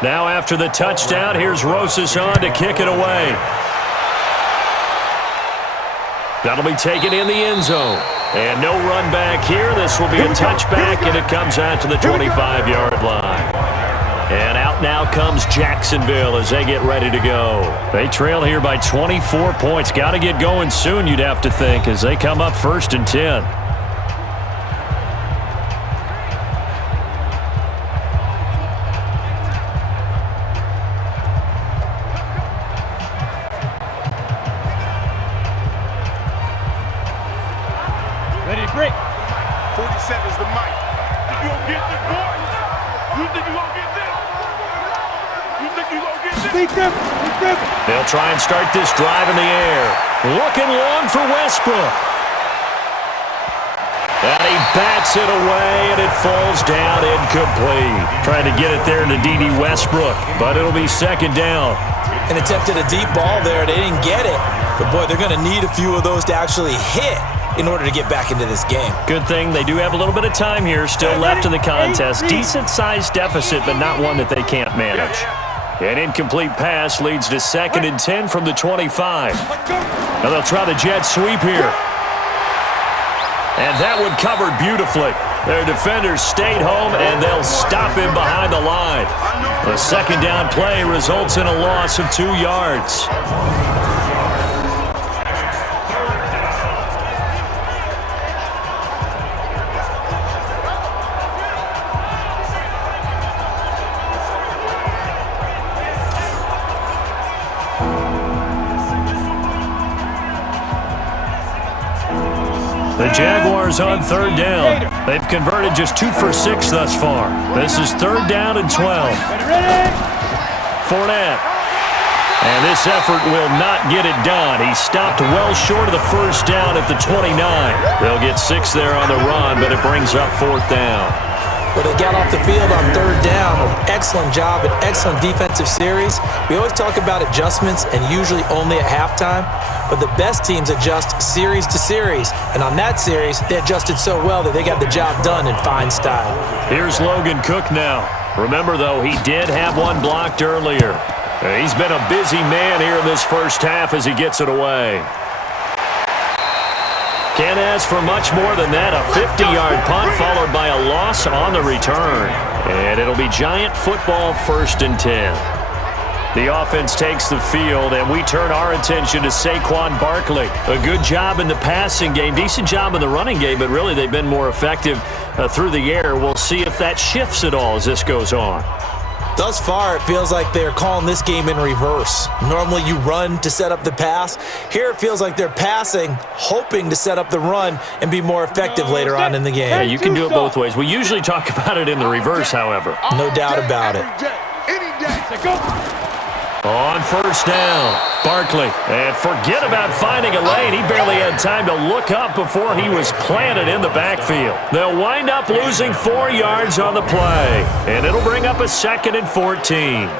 Now after the touchdown, here's Roses on to kick it away. That'll be taken in the end zone. And no run back here. This will be a touchback, and it comes out to the 25-yard line. And out now comes Jacksonville as they get ready to go. They trail here by 24 points. Got to get going soon, you'd have to think, as they come up 1st and 10. Ready to break. 47's the mic. Think you gonna get this, boy? You think you gonna get this? You think you gonna get this? Beat them. Beat them. They'll try and start this drive in the air. Looking long for Westbrook. And he bats it away, and it falls down incomplete. Trying to get it there to D.D. Westbrook, but it'll be 2nd down. And attempted a deep ball there. They didn't get it. But, boy, they're going to need a few of those to actually hit in order to get back into this game. Good thing they do have a little bit of time here still left in the contest. Decent-sized deficit, but not one that they can't manage. An incomplete pass leads to 2nd and 10 from the 25. Now they'll try the jet sweep here. And that one covered beautifully. Their defenders stayed home, and they'll stop him behind the line. The 2nd down play results in a loss of 2 yards. The Jaguars on 3rd down. They've converted just 2 for 6 thus far. This is 3rd down and 12. Fournette. And this effort will not get it done. He stopped well short of the 1st down at the 29. They'll get 6 there on the run, but it brings up 4th down. Well, they got off the field on 3rd down. An excellent job, an excellent defensive series. We always talk about adjustments and usually only at halftime, but the best teams adjust series to series. And on that series, they adjusted so well that they got the job done in fine style. Here's Logan Cook now. Remember, though, he did have one blocked earlier. He's been a busy man here in this 1st half as he gets it away. Can't ask for much more than that. A 50-yard punt followed by a loss on the return. And it'll be Giant football 1st and 10. The offense takes the field, and we turn our attention to Saquon Barkley. A good job in the passing game, decent job in the running game, but really they've been more effective through the air. We'll see if that shifts at all as this goes on. Thus far, it feels like they're calling this game in reverse. Normally, you run to set up the pass. Here, it feels like they're passing, hoping to set up the run and be more effective later on in the game. Yeah, you can do it both ways. We usually talk about it in the reverse, however. No doubt about it. On first down, Barkley. And forget about finding a lane. He barely had time to look up before he was planted in the backfield. They'll wind up losing 4 yards on the play. And it'll bring up a 2nd and 14.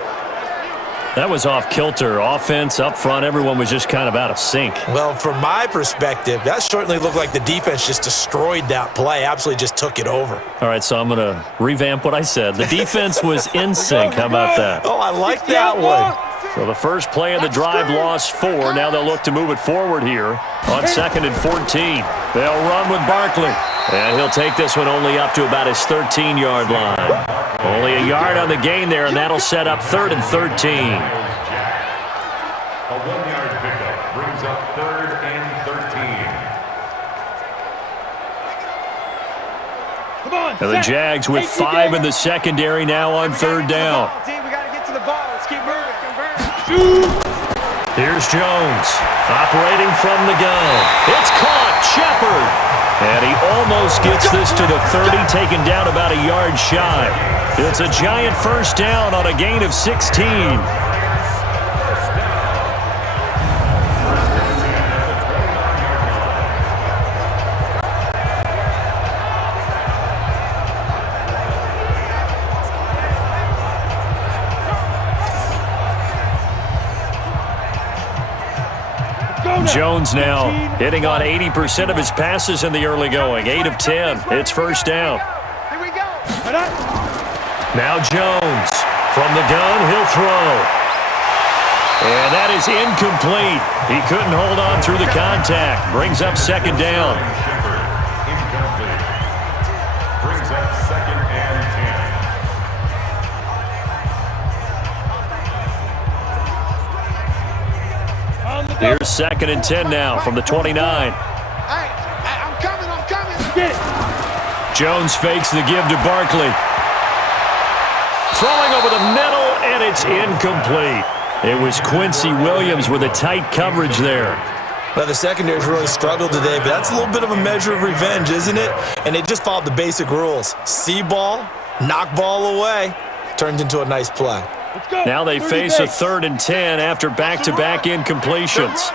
That was off kilter. Offense up front, everyone was just kind of out of sync. Well, from my perspective, that certainly looked like the defense just destroyed that play, absolutely just took it over. All right, so I'm going to revamp what I said. The defense was in sync. How about that? Oh, I like that one. So the first play of the drive lost 4. Now they'll look to move it forward here on 2nd and 14. They'll run with Barkley. And he'll take this one only up to about his 13-yard line. Only a yard on the gain there, and that'll set up 3rd and 13. A 1-yard pickup brings up 3rd and 13. Come on, And the Jags with 5 in the secondary now on 3rd down. We got to get to the ball. Let's keep moving. Here's Jones, operating from the gun. It's caught, Shepard. And he almost gets this to the 30, taken down about a yard shy. It's a giant first down on a gain of 16. Jones now hitting on 80% of his passes in the early going. 8 of 10. It's first down. Here we go. Now Jones from the gun. He'll throw. And that is incomplete. He couldn't hold on through the contact. Brings up 2nd down. Incomplete. Brings up 2nd and 10. Here's 2nd and 10 now from the 29. I'm coming. Get it. Jones fakes the give to Barkley. Throwing over the middle, and it's incomplete. It was Quincy Williams with a tight coverage there. Well, the secondary's really struggled today, but that's a little bit of a measure of revenge, isn't it? And they just followed the basic rules. See ball, knock ball away, turned into a nice play. Now they face a 3rd and 10 after back-to-back incompletions.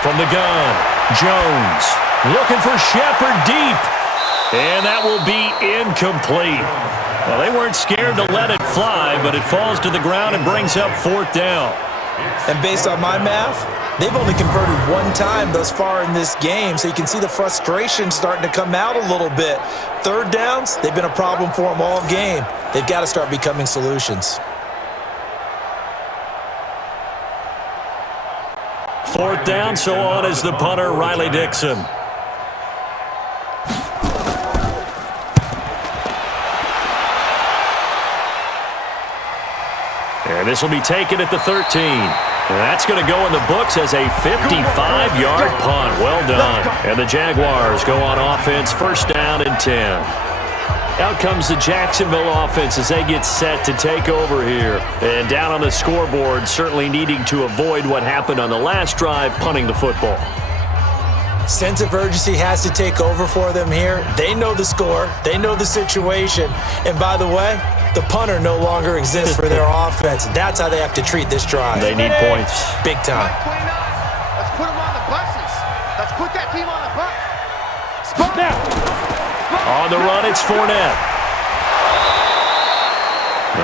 From the gun, Jones looking for Shepard deep. And that will be incomplete. Well, they weren't scared to let it fly, but it falls to the ground and brings up 4th down. And based on my math, they've only converted 1 time thus far in this game, so you can see the frustration starting to come out a little bit. 3rd downs, they've been a problem for them all game. They've got to start becoming solutions. 4th down, so on is the punter, Riley Dixon. And this will be taken at the 13. And that's going to go in the books as a 55-yard punt. Well done. And the Jaguars go on offense, 1st down and 10. Out comes the Jacksonville offense as they get set to take over here. And down on the scoreboard, certainly needing to avoid what happened on the last drive, punting the football. Sense of urgency has to take over for them here. They know the score. They know the situation. And by the way, the punter no longer exists for their offense. That's how they have to treat this drive. They need points. Big time. Let's put them on the buses. Let's put that team on the bus. Spot now. On the run, it's Fournette.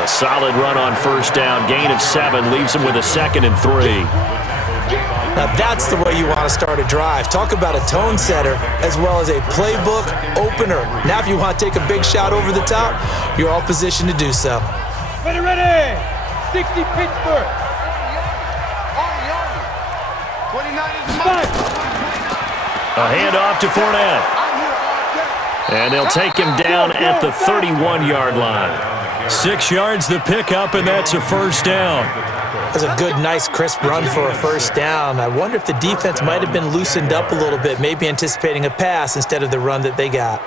A solid run on 1st down. Gain of 7 leaves him with a 2nd and 3. Now that's the way you want to start a drive. Talk about a tone setter as well as a playbook opener. Now if you want to take a big shot over the top, you're all positioned to do so. Ready. 60 Pittsburgh. 29 is mine. A handoff to Fournette. And they'll take him down at the 31-yard line. 6 yards the pickup, and that's a 1st down. That's a good, nice, crisp run for a 1st down. I wonder if the defense might have been loosened up a little bit, maybe anticipating a pass instead of the run that they got.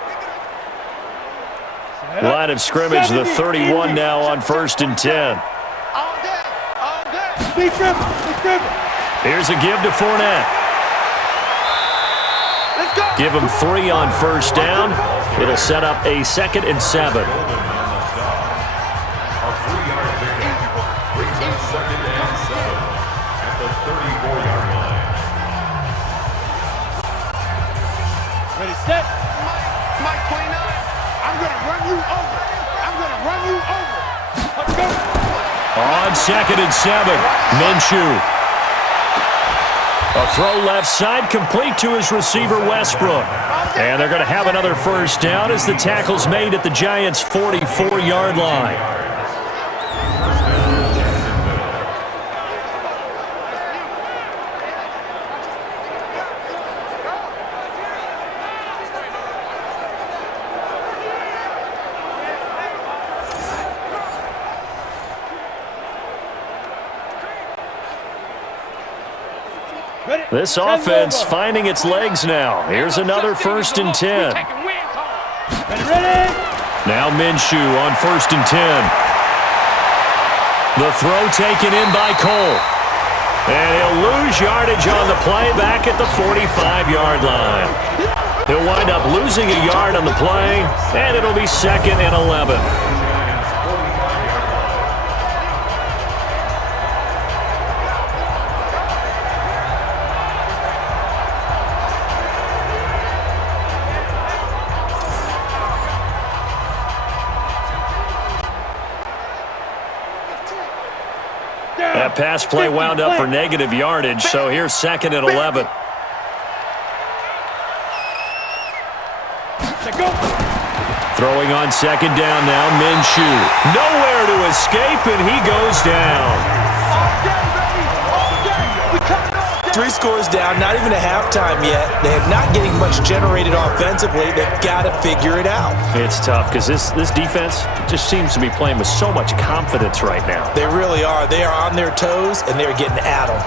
Line of scrimmage, the 31 now on 1st and 10. Here's a give to Fournette. Give him 3 on 1st down. It'll set up a 2nd and 7. Ready, set. Mike 29. I'm going to run you over. I'm going to run you over. Let's go. On 2nd and 7, Minshew. A throw left side, complete to his receiver, Westbrook. And they're going to have another 1st down as the tackle's made at the Giants' 44-yard line. This offense finding its legs now. Here's another 1st and 10. Now Minshew on 1st and 10. The throw taken in by Cole. And he'll lose yardage on the play back at the 45-yard line. He'll wind up losing a yard on the play, and it'll be 2nd and 11. That pass play wound up for negative yardage, so here's 2nd and 11. Throwing on 2nd down now, Minshew. Nowhere to escape, and he goes down. 3 scores down, not even a halftime yet. They're not getting much generated offensively. They've got to figure it out. It's tough because this defense just seems to be playing with so much confidence right now. They really are. They are on their toes, and they're getting at them.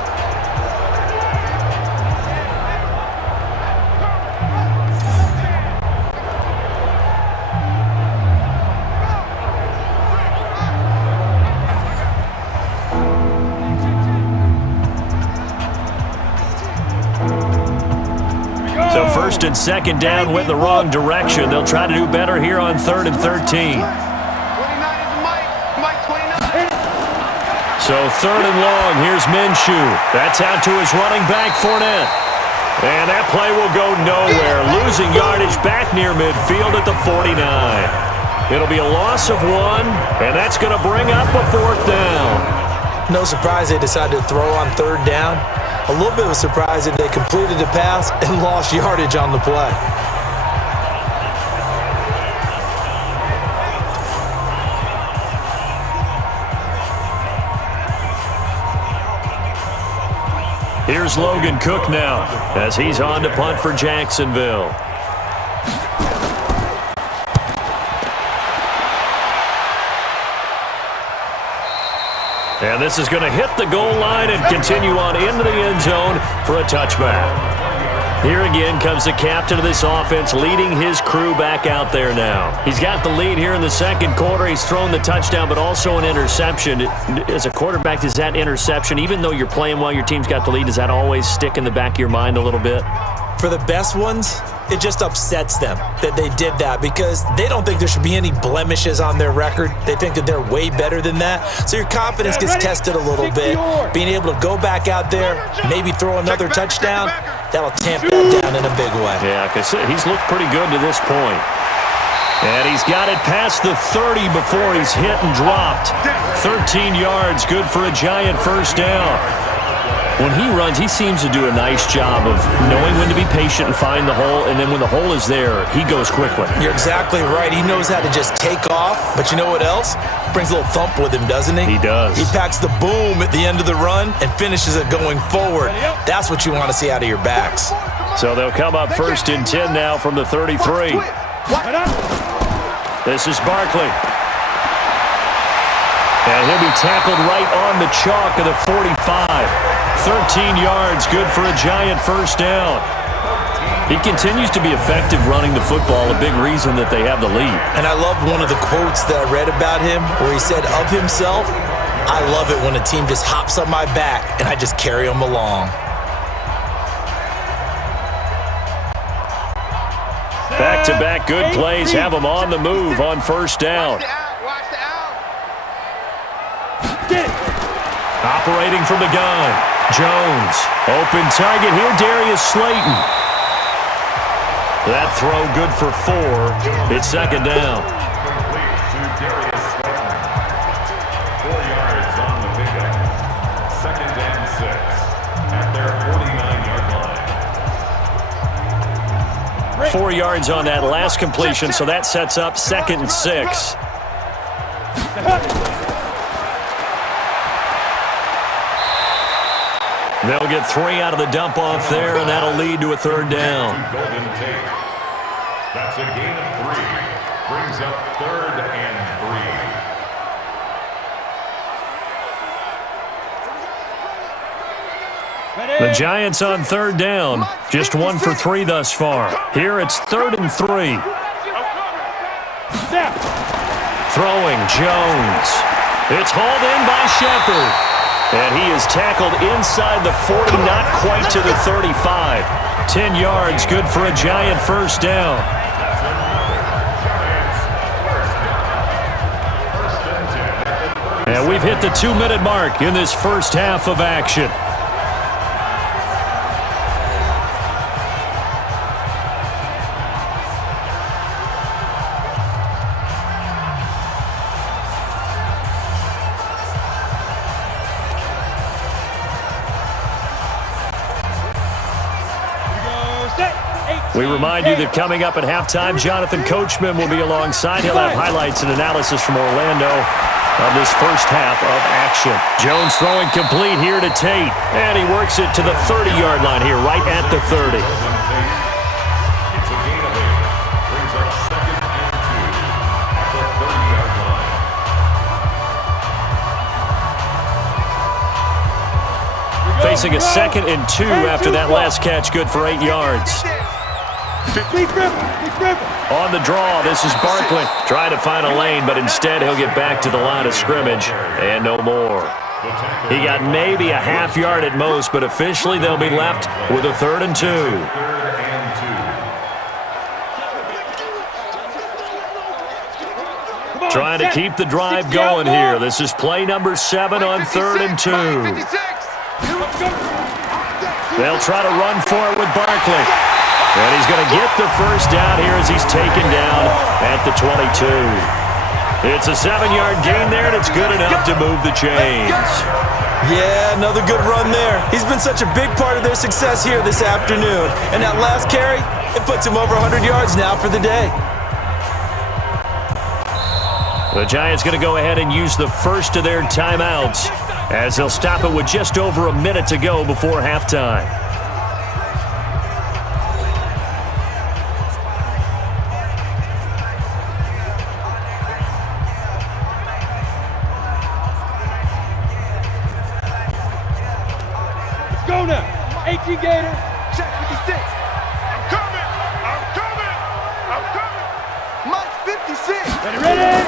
So 1st and 2nd down went the wrong direction. They'll try to do better here on 3rd and 13. 29 is Mike 29. So 3rd and long, here's Minshew. That's out to his running back, Fournette. And that play will go nowhere. Losing yardage back near midfield at the 49. It'll be a loss of 1, and that's going to bring up a 4th down. No surprise they decided to throw on 3rd down. A little bit of a surprise that they completed the pass and lost yardage on the play. Here's Logan Cook now as he's on to punt for Jacksonville. And this is going to hit the goal line and continue on into the end zone for a touchback. Here again comes the captain of this offense leading his crew back out there now. He's got the lead here in the 2nd quarter. He's thrown the touchdown, but also an interception. As a quarterback, does that interception, even though you're playing well, your team's got the lead, does that always stick in the back of your mind a little bit? For the best ones, it just upsets them that they did that because they don't think there should be any blemishes on their record. They think that they're way better than that. So your confidence gets tested a little bit. Being able to go back out there, maybe throw another touchdown, that'll tamp that down in a big way. Yeah, because he's looked pretty good to this point. And he's got it past the 30 before he's hit and dropped. 13 yards, good for a Giant 1st down. When he runs, he seems to do a nice job of knowing when to be patient and find the hole, and then when the hole is there, he goes quickly. You're exactly right. He knows how to just take off, but you know what else? Brings a little thump with him, doesn't he? He does. He packs the boom at the end of the run and finishes it going forward. That's what you want to see out of your backs. So they'll come up 1st and 10 now from the 33. This is Barkley. And he'll be tackled right on the chalk of the 45. 13 yards, good for a Giant 1st down. He continues to be effective running the football, a big reason that they have the lead. And I love one of the quotes that I read about him where he said of himself, "I love it when a team just hops on my back and I just carry them along." Back-to-back good plays have them on the move on first down. Operating from the gun, Jones. Open target here, Darius Slayton. That throw good for 4. It's second down. Complete to Darius Slayton. 4 yards on the pickup. Second and 6 at their 49-yard line. 4 yards on that last completion, so that sets up second and 6. They'll get 3 out of the dump-off there, and that'll lead to a third down. Golden Tate. That's a gain of 3. Brings up third and 3. The Giants on third down, just 1 for 3 thus far. Here it's 3rd and 3. Throwing, Jones. It's hauled in by Shepard. And he is tackled inside the 40, not quite to the 35. 10 yards, good for a Giant first down. And we've hit the 2-minute mark in this first half of action. We remind you that coming up at halftime, Jonathan Coachman will be alongside. He'll have highlights and analysis from Orlando of this first half of action. Jones throwing complete here to Tate. And he works it to the 30-yard line here, right at the 30. It's a gain of 8. Brings up second and 2 at the 30-yard line. Facing a second and 2 after that last catch, good for 8 yards. On the draw, this is Barkley. Trying to find a lane, but instead he'll get back to the line of scrimmage and no more. He got maybe a half yard at most, but officially they'll be left with a 3rd and 2. Trying to keep the drive going here. This is play number 7 on 3rd and 2. They'll try to run for it with Barkley. And he's going to get the first down here as he's taken down at the 22. It's a 7-yard gain there, and it's good enough to move the chains. Yeah, another good run there. He's been such a big part of their success here this afternoon. And that last carry, it puts him over 100 yards now for the day. The Giants going to go ahead and use the first of their timeouts as they'll stop it with just over a minute to go before halftime. Go now. 18 Gator. Check 56. I'm coming. Mike 56. Ready.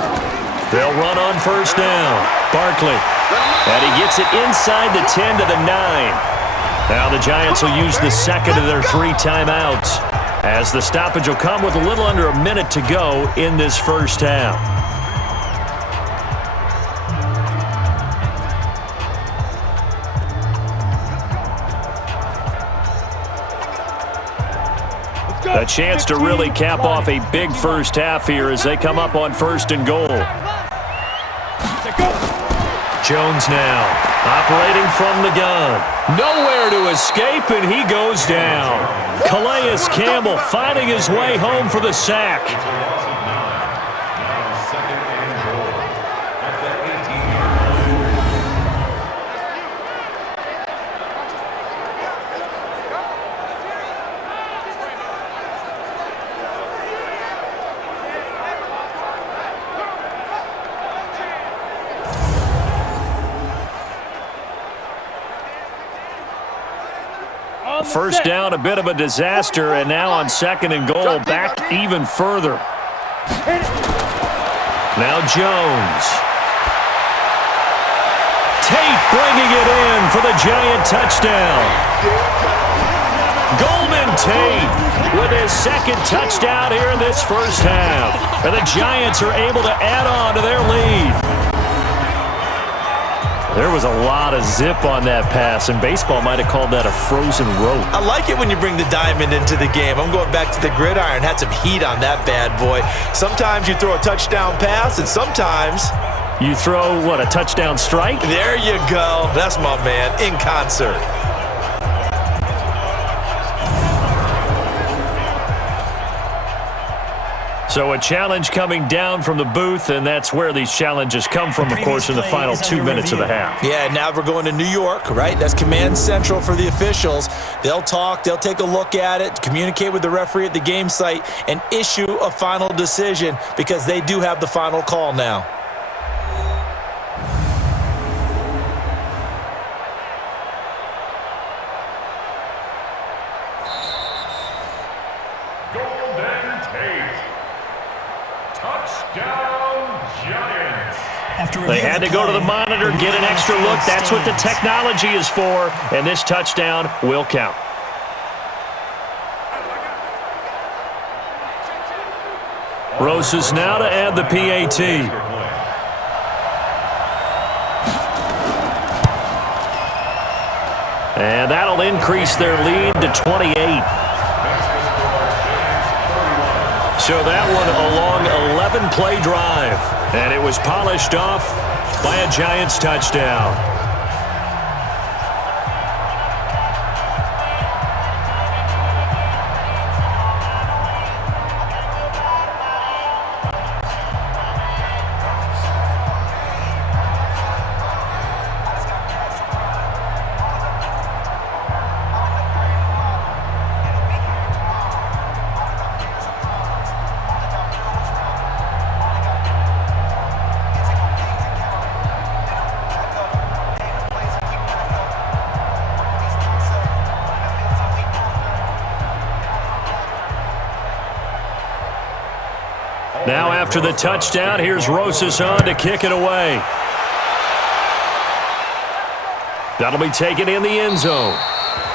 They'll run on first down. Barkley. And he gets it inside the 10 to the 9. Now the Giants will use the second of their 3 timeouts as the stoppage will come with a little under a minute to go in this first half. A chance to really cap off a big first half here as they come up on 1st and goal. Jones now, operating from the gun. Nowhere to escape, and he goes down. Calais Campbell finding his way home for the sack. First down, a bit of a disaster, and now on 2nd and goal, back even further. Now Jones. Tate bringing it in for the Giant touchdown. Golden Tate with his 2nd touchdown here in this first half. And the Giants are able to add on to their lead. There was a lot of zip on that pass, and baseball might have called that a frozen rope. I like it when you bring the diamond into the game. I'm going back to the gridiron. Had some heat on that bad boy. Sometimes you throw a touchdown pass, and sometimes you throw, what, a touchdown strike? There you go. That's my man, in concert. So a challenge coming down from the booth, and that's where these challenges come from, of course, in the final 2 minutes of the half. Yeah, now we're going to New York, right? That's command central for the officials. They'll talk, they'll take a look at it, communicate with the referee at the game site, and issue a final decision because they do have the final call now. They had to go to the monitor, get an extra look. That's what the technology is for, and this touchdown will count. Rosas now to add the PAT. And that'll increase their lead to 28. So that one a long 11-play drive. And it was polished off by a Giants touchdown. Now after the touchdown, here's Rosas on to kick it away. That'll be taken in the end zone.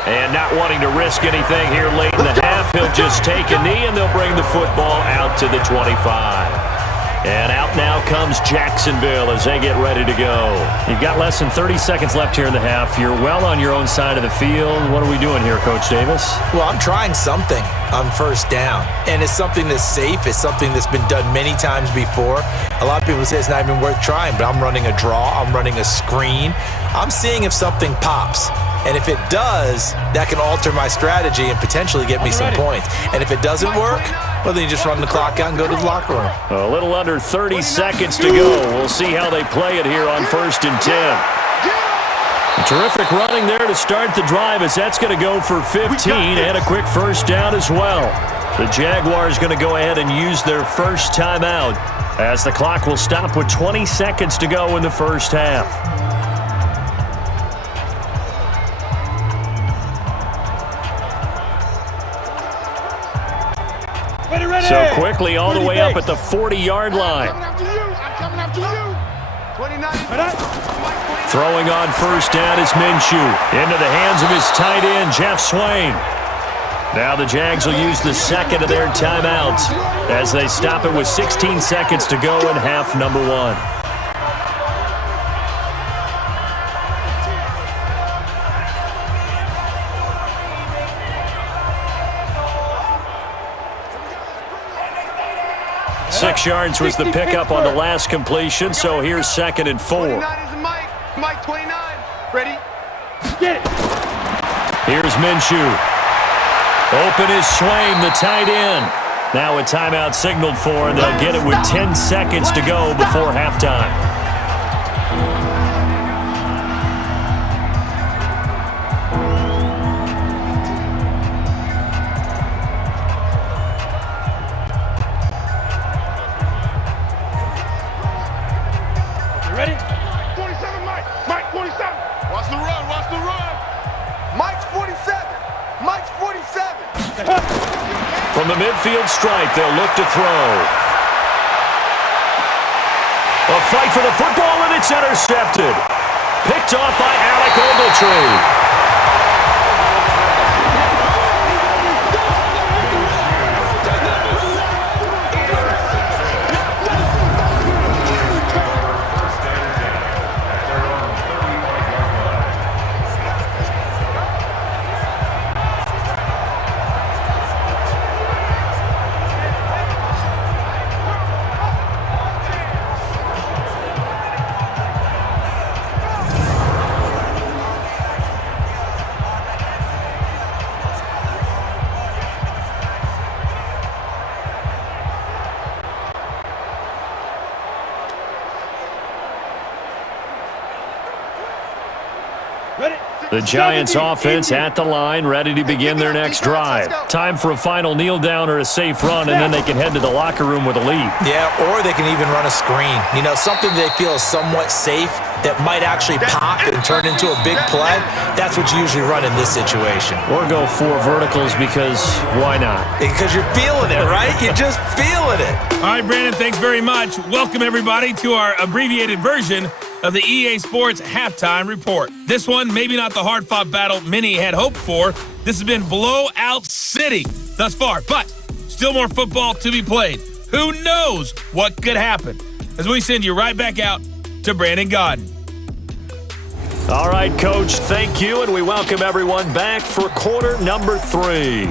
And not wanting to risk anything here late in the half, he'll just take a knee and they'll bring the football out to the 25. And out now comes Jacksonville as they get ready to go. You've got less than 30 seconds left here in the half. You're well on your own side of the field. What are we doing here, Coach Davis? Well, I'm trying something on first down. And it's something that's safe. It's something that's been done many times before. A lot of people say it's not even worth trying, but I'm running a draw. I'm running a screen. I'm seeing if something pops. And if it does, that can alter my strategy and potentially get me some points. And if it doesn't work, well, then you just run the clock out and go to the locker room. A little under 30 seconds to go. We'll see how they play it here on 1st and 10. Terrific running there to start the drive as that's going to go for 15 and a quick first down as well. The Jaguars going to go ahead and use their first timeout as the clock will stop with 20 seconds to go in the first half. So quickly all the way up at the 40-yard line. Throwing on first down is Minshew. Into the hands of his tight end, Jeff Swain. Now the Jags will use the second of their timeouts as they stop it with 16 seconds to go in half number 1. Six yards was the pickup on the last completion, so here's 2nd and 4. 29 is Mike 29. Ready? Get it. Here's Minshew. Open is Swain, the tight end. Now a timeout signaled for, and they'll get it with 10 seconds to go before halftime. Ready? 47, Mike. Mike, 47. Watch the run. Mike's 47. From the midfield stripe, they'll look to throw. A fight for the football, and it's intercepted. Picked off by Alec Ogletree. The Giants offense at the line, ready to begin their next drive. Time for a final kneel down or a safe run, and then they can head to the locker room with a lead. Yeah, or they can even run a screen. You know, something they feel is somewhat safe that might actually pop and turn into a big play. That's what you usually run in this situation. Or go 4 verticals because why not? Because you're feeling it, right? You're just feeling it. All right, Brandon, thanks very much. Welcome, everybody, to our abbreviated version of the EA Sports Halftime Report. This one, maybe not the hard-fought battle many had hoped for. This has been blowout city thus far, but still more football to be played. Who knows what could happen? As we send you right back out to Brandon Gardner. All right, Coach, thank you, and we welcome everyone back for quarter number 3.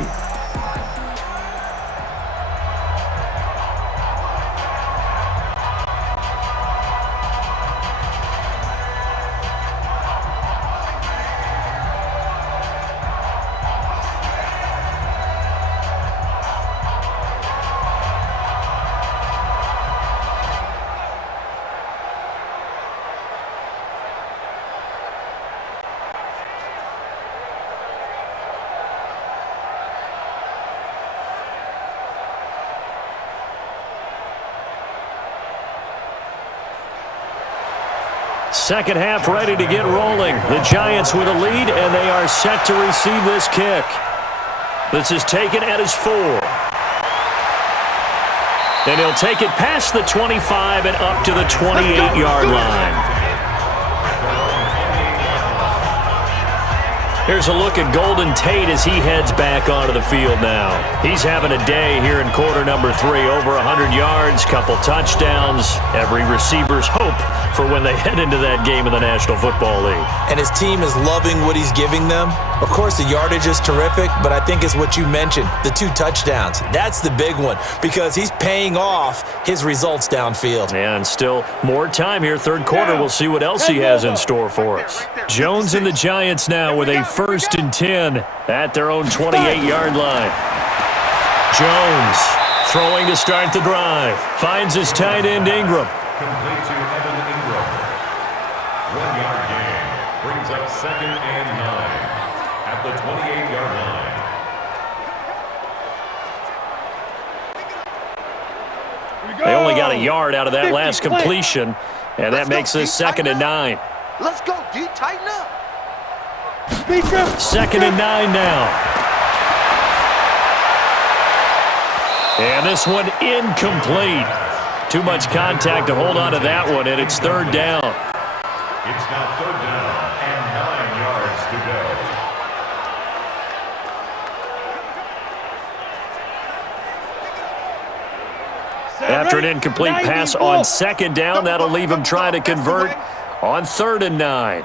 Second half ready to get rolling. The Giants with a lead, and they are set to receive this kick. This is taken at his 4. And he'll take it past the 25 and up to the 28-yard line. Here's a look at Golden Tate as he heads back onto the field now. He's having a day here in quarter number 3. Over 100 yards, couple touchdowns. Every receiver's hope for when they head into that game in the National Football League. And his team is loving what he's giving them. Of course, the yardage is terrific, but I think it's what you mentioned, the 2 touchdowns. That's the big one because he's paying off his results downfield. And still more time here. Third quarter, we'll see what else he has in store for us. Jones and the Giants now with a 1st and 10 at their own 28-yard line. Jones throwing to start the drive. Finds his tight end Ingram. Complete to Evan Ingram. 1-yard gain. Brings up 2nd and 9 at the 28-yard line. They only got a yard out of that last completion, and that makes this 2nd and 9. Let's go, D. Tighten up. 2nd and 9 now. And this one incomplete. Too much contact to hold on to that one, and it's 3rd down. It's now 3rd down and 9 yards to go. After an incomplete pass on 2nd down, that'll leave him trying to convert on 3rd and 9.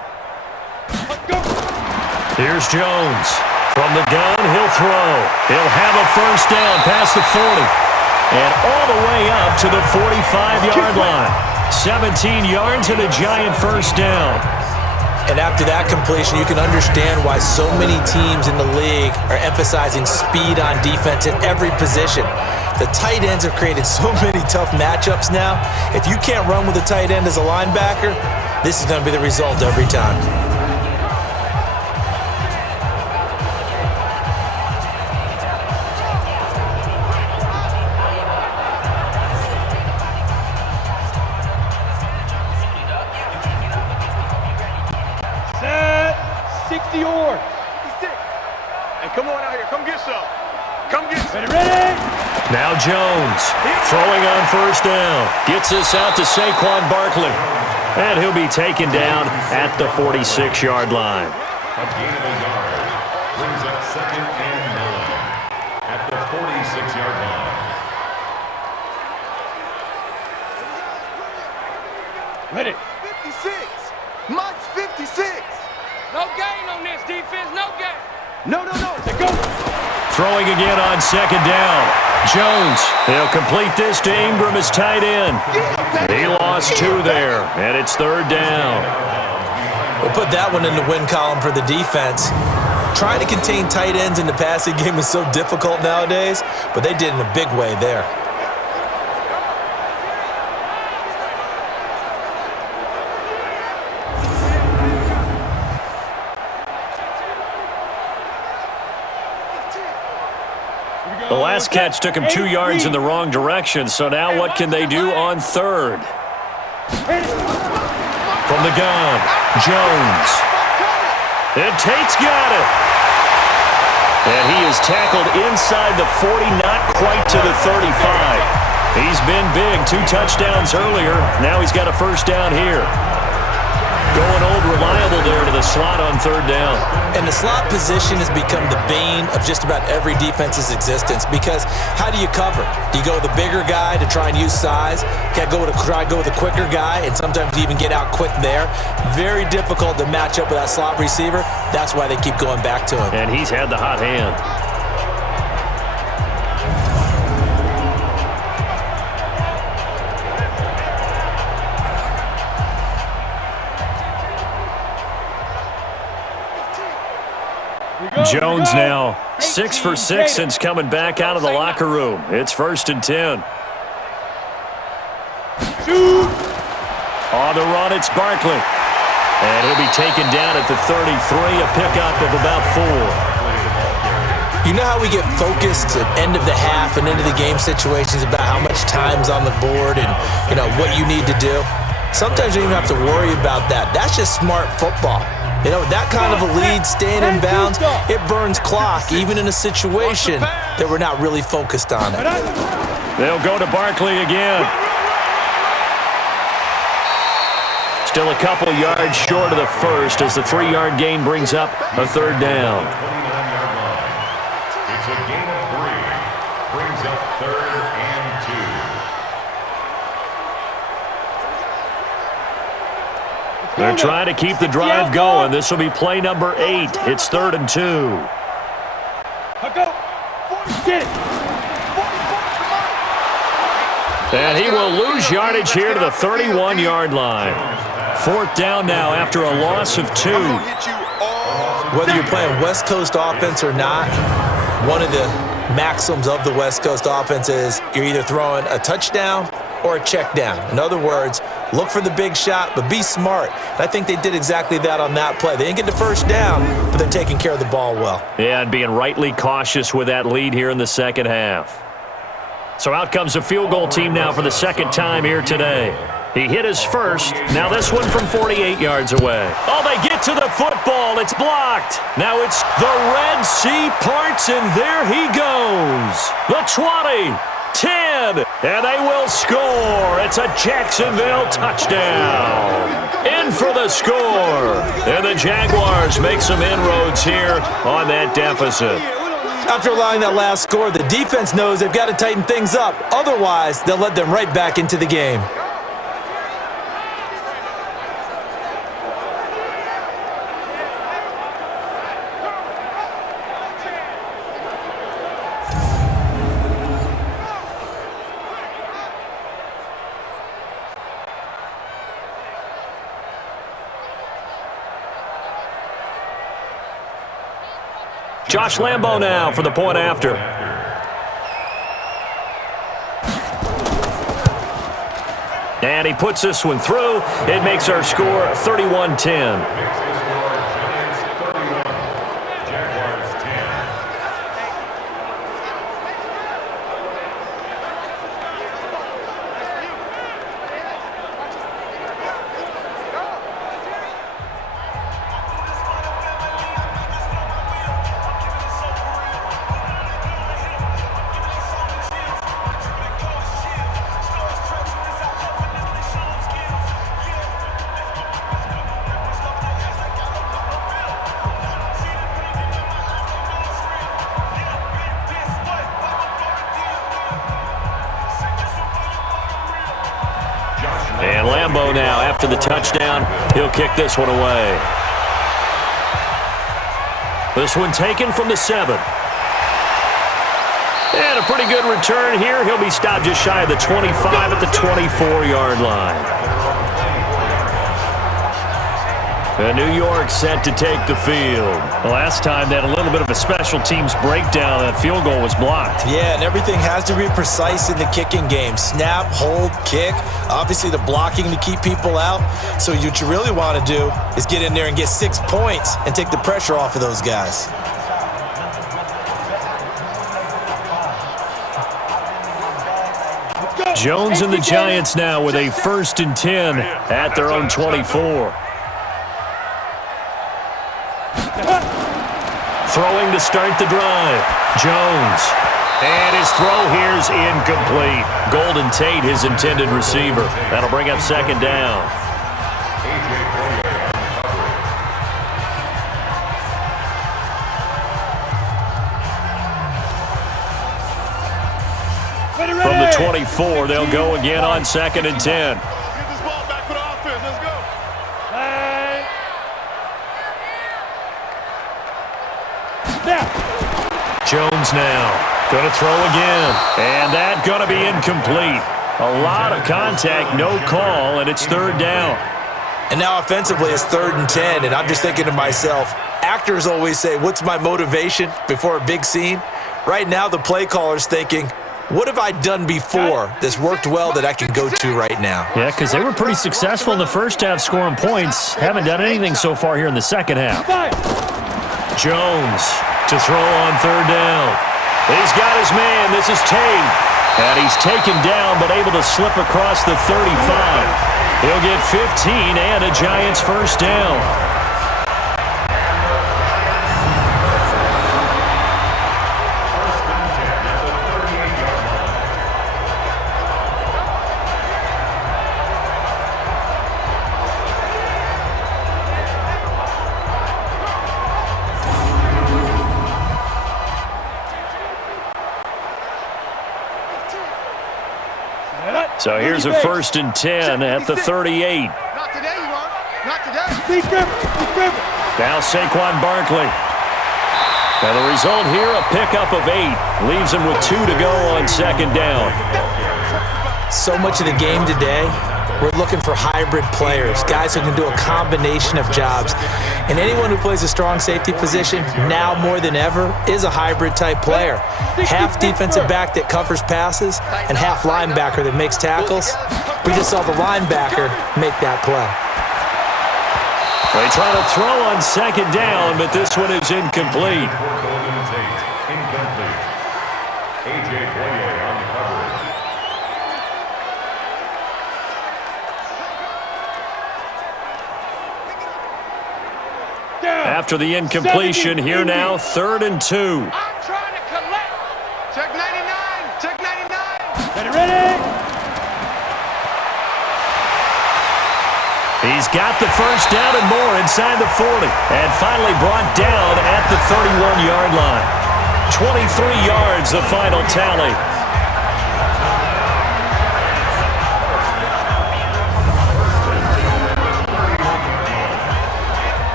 Here's Jones. From the gun, he'll throw. He'll have a 1st down past the 40. And all the way up to the 45-yard line. 17 yards and a giant 1st down. And after that completion, you can understand why so many teams in the league are emphasizing speed on defense at every position. The tight ends have created so many tough matchups now. If you can't run with a tight end as a linebacker, this is going to be the result every time. Set, 60 yards. 56. Hey, come on out here. Come get some. Come get it. Ready? Now Jones throwing on first down. Gets this out to Saquon Barkley. And he'll be taken down at the 46-yard line. A gain of a yard brings up 2nd and 9 at the 46-yard line. Ready. 56. Mike's 56. No gain on this defense, no gain. No. Let's go. Throwing again on 2nd down. Jones, he'll complete this to Ingram as tight end. He lost 2 there, and it's 3rd down. We'll put that one in the win column for the defense. Trying to contain tight ends in the passing game is so difficult nowadays, but they did in a big way there. The last catch took him 2 yards in the wrong direction, so now what can they do on 3rd? From the gun, Jones. And Tate's got it. And he is tackled inside the 40, not quite to the 35. He's been big, 2 touchdowns earlier. Now he's got a first down here. Going old reliable there to the slot on 3rd down. And the slot position has become the bane of just about every defense's existence because how do you cover? Do you go with the bigger guy to try and use size? Can't go with a quicker guy, and sometimes you even get out quick there. Very difficult to match up with that slot receiver. That's why they keep going back to him. And he's had the hot hand. Jones now 6 for 6 since coming back out of the locker room. It's 1st and 10. On the run, it's Barkley. And he'll be taken down at the 33, a pickup of about 4. You know how we get focused at end of the half and into the game situations about how much time's on the board and, what you need to do? Sometimes you don't even have to worry about that. That's just smart football. That kind of a lead, staying in bounds, it burns clock, even in a situation that we're not really focused on it. They'll go to Barkley again. Still a couple yards short of the first as the 3-yard gain brings up a 3rd down. It's a gain of 3. Brings up 3rd and 2. They're trying to keep the drive going. This will be play number 8. It's 3rd and 2. And he will lose yardage here to the 31-yard line. 4th down now after a loss of 2. Whether you're playing West Coast offense or not, one of the maxims of the West Coast offense is you're either throwing a touchdown or a check down. In other words, look for the big shot, but be smart. And I think they did exactly that on that play. They didn't get the first down, but they're taking care of the ball well. Yeah, and being rightly cautious with that lead here in the second half. So out comes a field goal team now for the 2nd time here today. He hit his first. Now this one from 48 yards away. Oh, they get to the football. It's blocked. Now it's the Red Sea parts, and there he goes. The 20. 10, and they will score. It's a Jacksonville touchdown. In for the score. And the Jaguars make some inroads here on that deficit. After allowing that last score, the defense knows they've got to tighten things up. Otherwise, they'll let them right back into the game. Josh Lambo now for the point after. And he puts this one through. It makes our score 31-10. Lambeau now. After the touchdown, he'll kick this one away. This one taken from the 7. And a pretty good return here. He'll be stopped just shy of the 25 at the 24-yard line. And New York set to take the field. Last time they had a little bit of a special teams breakdown. That field goal was blocked. Yeah, and everything has to be precise in the kicking game. Snap, hold, kick. Obviously the blocking to keep people out. So what you really want to do is get in there and get 6 points and take the pressure off of those guys. Jones and the Giants now with a 1st and 10 at their own 24. Throwing to start the drive. Jones. And his throw here's incomplete. Golden Tate, his intended receiver. That'll bring up 2nd down. From the 24, they'll go again on 2nd and 10. Get this ball back for the offense. Let's go. Jones now. Going to throw again. And that going to be incomplete. A lot of contact, no call, and it's 3rd down. And now offensively it's 3rd and 10, and I'm just thinking to myself, actors always say, what's my motivation before a big scene? Right now the play caller's thinking, what have I done before that's worked well that I can go to right now? Yeah, because they were pretty successful in the first half scoring points. Haven't done anything so far here in the second half. Jones to throw on 3rd down. He's got his man. This is Tate. And he's taken down but able to slip across the 35. He'll get 15 and a Giants 1st down. So here's a 1st and 10 at the 38. Not today, you are. Not today. Now Saquon Barkley. And the result here, a pickup of 8. Leaves him with 2 to go on 2nd down. So much of the game today, we're looking for hybrid players, guys who can do a combination of jobs. And anyone who plays a strong safety position, now more than ever, is a hybrid type player. Half defensive back that covers passes and half linebacker that makes tackles. We just saw the linebacker make that play. They try to throw on 2nd down, but this one is incomplete. After the incompletion, here now, 3rd and 2. I'm trying to collect. Check 99. Check 99. Ready? He's got the 1st down and more inside the 40. And finally brought down at the 31-yard line. 23 yards, the final tally.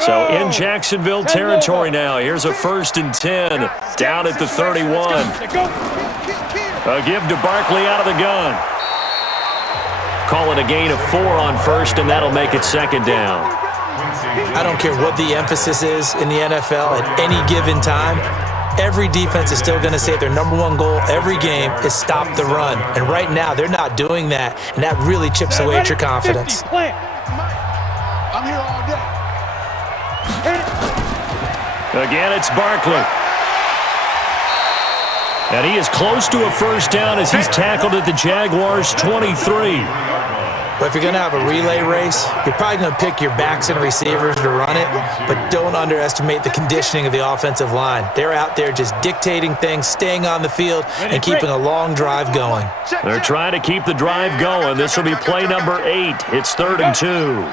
So in Jacksonville territory now. Here's a 1st and 10 down at the 31. A give to Barkley out of the gun. Call it a gain of 4 on 1st, and that'll make it 2nd down. I don't care what the emphasis is in the NFL at any given time. Every defense is still going to say their #1 goal every game is stop the run. And right now, they're not doing that, and that really chips away at your confidence. I'm here all day. Again, it's Barkley. And he is close to a 1st down as he's tackled at the Jaguars' 23. But if you're going to have a relay race, you're probably going to pick your backs and receivers to run it, but don't underestimate the conditioning of the offensive line. They're out there just dictating things, staying on the field, and keeping a long drive going. They're trying to keep the drive going. This will be play number 8. It's 3rd and 2.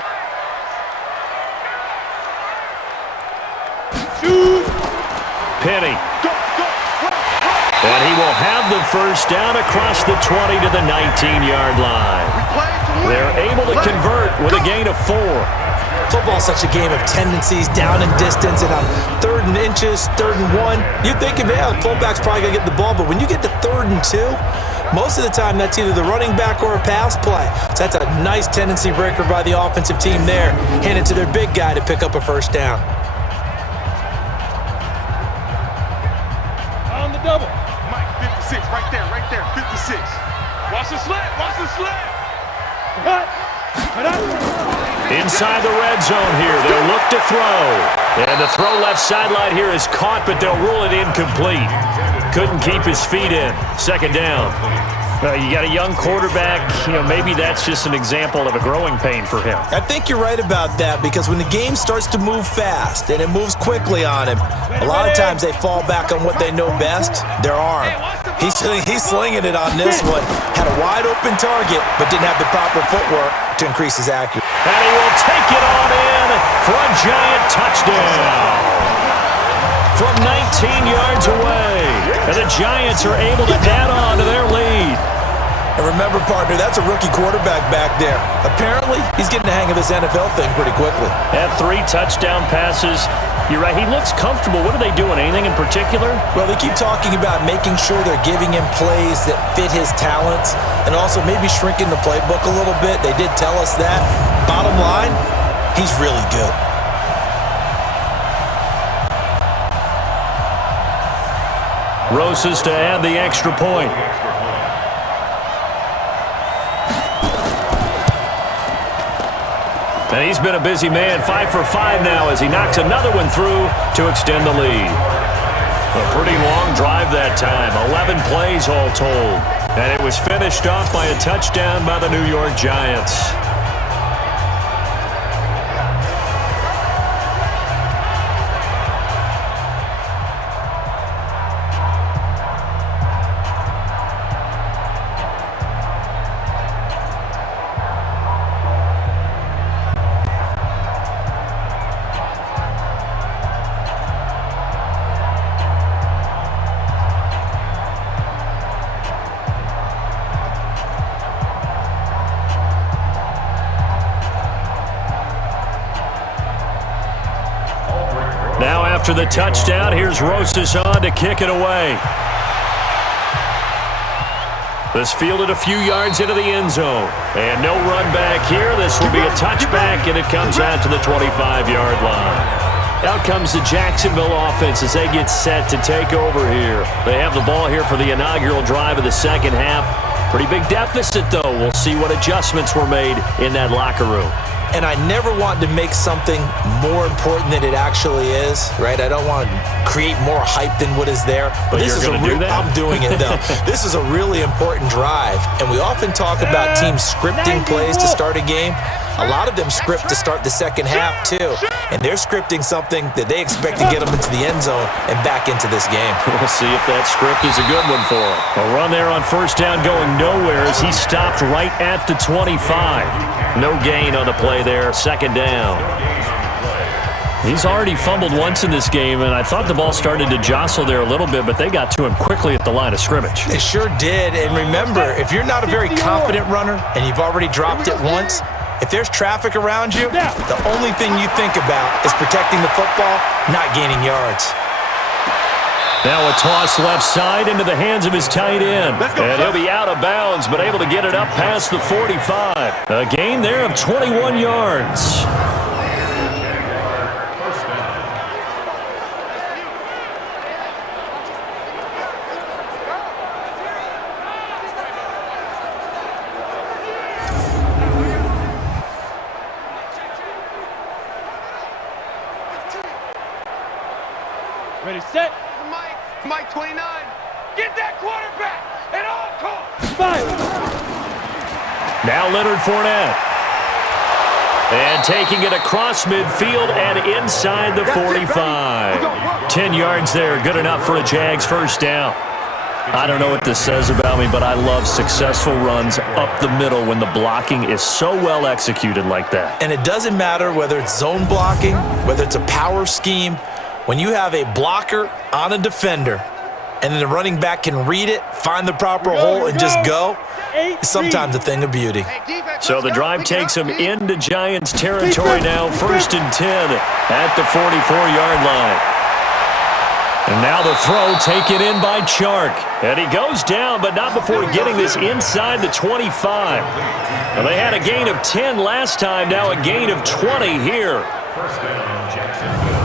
Penny. And he will have the first down across the 20 to the 19-yard line. They're able to convert with a gain of 4. Football's such a game of tendencies, down and distance, and on 3rd and inches, 3rd and 1, you're thinking, yeah, the fullback's probably going to get the ball, but when you get to 3rd and 2, most of the time that's either the running back or a pass play. So that's a nice tendency breaker by the offensive team there. Hand it to their big guy to pick up a first down. On the double. Mike, 56, right there, 56. Watch the slant, watch the slant. Inside the red zone here, they'll look to throw. And the throw left sideline here is caught, but they'll rule it incomplete. Couldn't keep his feet in. 2nd down. You got a young quarterback, maybe that's just an example of a growing pain for him. I think you're right about that, because when the game starts to move fast and it moves quickly on him, a lot of times they fall back on what they know best, their arm. He's slinging it on this one. Had a wide open target, but didn't have the proper footwork to increase his accuracy. And he will take it on in for a giant touchdown. From 19 yards away. And the Giants are able to add on to their lead. And remember, partner, that's a rookie quarterback back there. Apparently, he's getting the hang of this NFL thing pretty quickly. Had 3 touchdown passes. You're right, he looks comfortable. What are they doing? Anything in particular? Well, they keep talking about making sure they're giving him plays that fit his talents and also maybe shrinking the playbook a little bit. They did tell us that. Bottom line, he's really good. Roses to add the extra point. And he's been a busy man, 5 for 5 now as he knocks another one through to extend the lead. A pretty long drive that time, 11 plays all told. And it was finished off by a touchdown by the New York Giants. Now after the touchdown, here's Rosas on to kick it away. This fielded a few yards into the end zone. And no run back here. This will be a touchback, and it comes out to the 25-yard line. Out comes the Jacksonville offense as they get set to take over here. They have the ball here for the inaugural drive of the second half. Pretty big deficit, though. We'll see what adjustments were made in that locker room. And I never want to make something more important than it actually is, right? I don't want to create more hype than what is there. But this you're going to do that? I'm doing it, though. This is a really important drive. And we often talk about teams scripting plays to start a game. A lot of them script to start the second half, too. And they're scripting something that they expect to get them into the end zone and back into this game. We'll see if that script is a good one for them. A run there on first down going nowhere as he stopped right at the 25. No gain on the play there, second down. He's already fumbled once in this game, and I thought the ball started to jostle there a little bit, but they got to him quickly at the line of scrimmage. They sure did. And remember, if you're not a very confident runner and you've already dropped it once, if there's traffic around you, the only thing you think about is protecting the football, not gaining yards. Now a toss left side into the hands of his tight end. And he'll be out of bounds, but able to get it up past the 45. A gain there of 21 yards. Ready, set. Mike 29. Get that quarterback at all costs. 5. Now Leonard Fournette. And taking it across midfield and inside the 45. 10 yards there, good enough for a Jags first down. I don't know what this says about me, but I love successful runs up the middle when the blocking is so well executed like that. And it doesn't matter whether it's zone blocking, whether it's a power scheme. When you have a blocker on a defender and then the running back can read it, find the proper hole, and just go, it's sometimes a thing of beauty. So the drive takes them into Giants territory now, 1st and 10 at the 44-yard line. And now the throw taken in by Chark. And he goes down, but not before getting this inside the 25. Now they had a gain of 10 last time, now a gain of 20 here. First down, Jacksonville.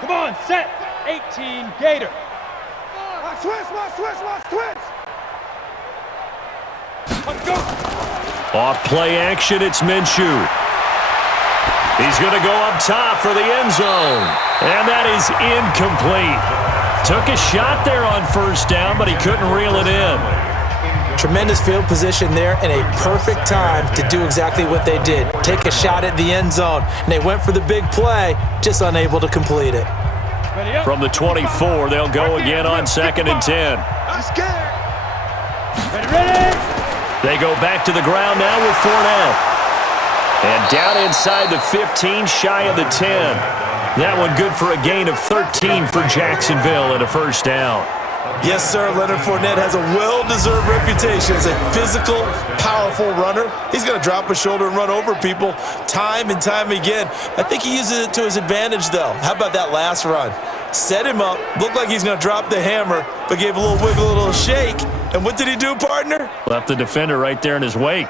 Come on, set. 18, Gator. Watch twist, watch twist, watch twist. Let's go. Off play action, it's Minshew. He's going to go up top for the end zone. And that is incomplete. Took a shot there on first down, but he couldn't reel it in. Tremendous field position there and a perfect time to do exactly what they did. Take a shot at the end zone. And they went for the big play, just unable to complete it. From the 24, they'll go again on 2nd and 10. I'm scared. Ready. They go back to the ground now with Fournette. And down inside the 15, shy of the 10. That one good for a gain of 13 for Jacksonville and a first down. Yes, sir. Leonard Fournette has a well-deserved reputation as a physical, powerful runner. He's going to drop his shoulder and run over people time and time again. I think he uses it to his advantage, though. How about that last run? Set him up, looked like he's going to drop the hammer, but gave a little wiggle, a little shake. And what did he do, partner? Left the defender right there in his wake.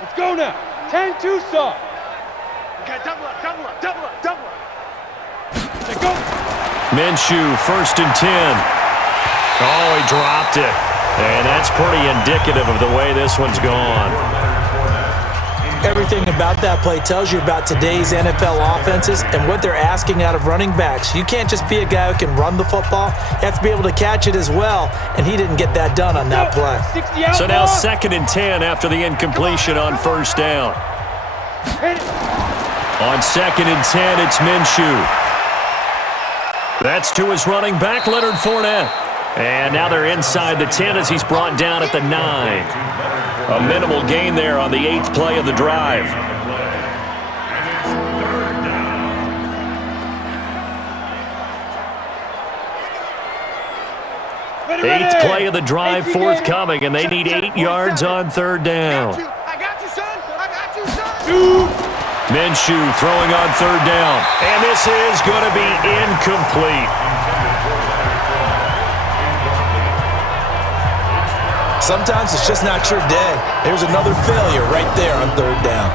Let's go now. 10 Tucson. Okay, double up, double up, double up, double up. Let's go. Minshew, 1st and 10. Oh, he dropped it. And that's pretty indicative of the way this one's gone. Everything about that play tells you about today's NFL offenses and what they're asking out of running backs. You can't just be a guy who can run the football. You have to be able to catch it as well, and he didn't get that done on that play. So now 2nd and 10 after the incompletion on first down. On 2nd and 10, it's Minshew. That's to his running back, Leonard Fournette. And now they're inside the 10 as he's brought down at the 9. A minimal gain there on the 8th play of the drive. Eighth play of the drive forthcoming, and they need 8 yards on 3rd down. I got you, son. I got you, son. Minshew throwing on 3rd down. And this is going to be incomplete. Sometimes it's just not your day. There's another failure right there on 3rd down.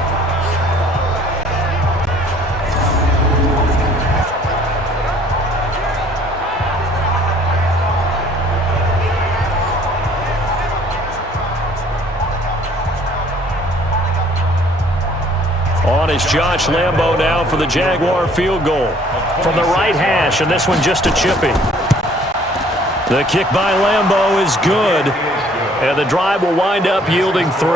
On is Josh Lambo now for the Jaguar field goal from the right hash, and this one just a chippy. The kick by Lambo is good, and the drive will wind up yielding 3.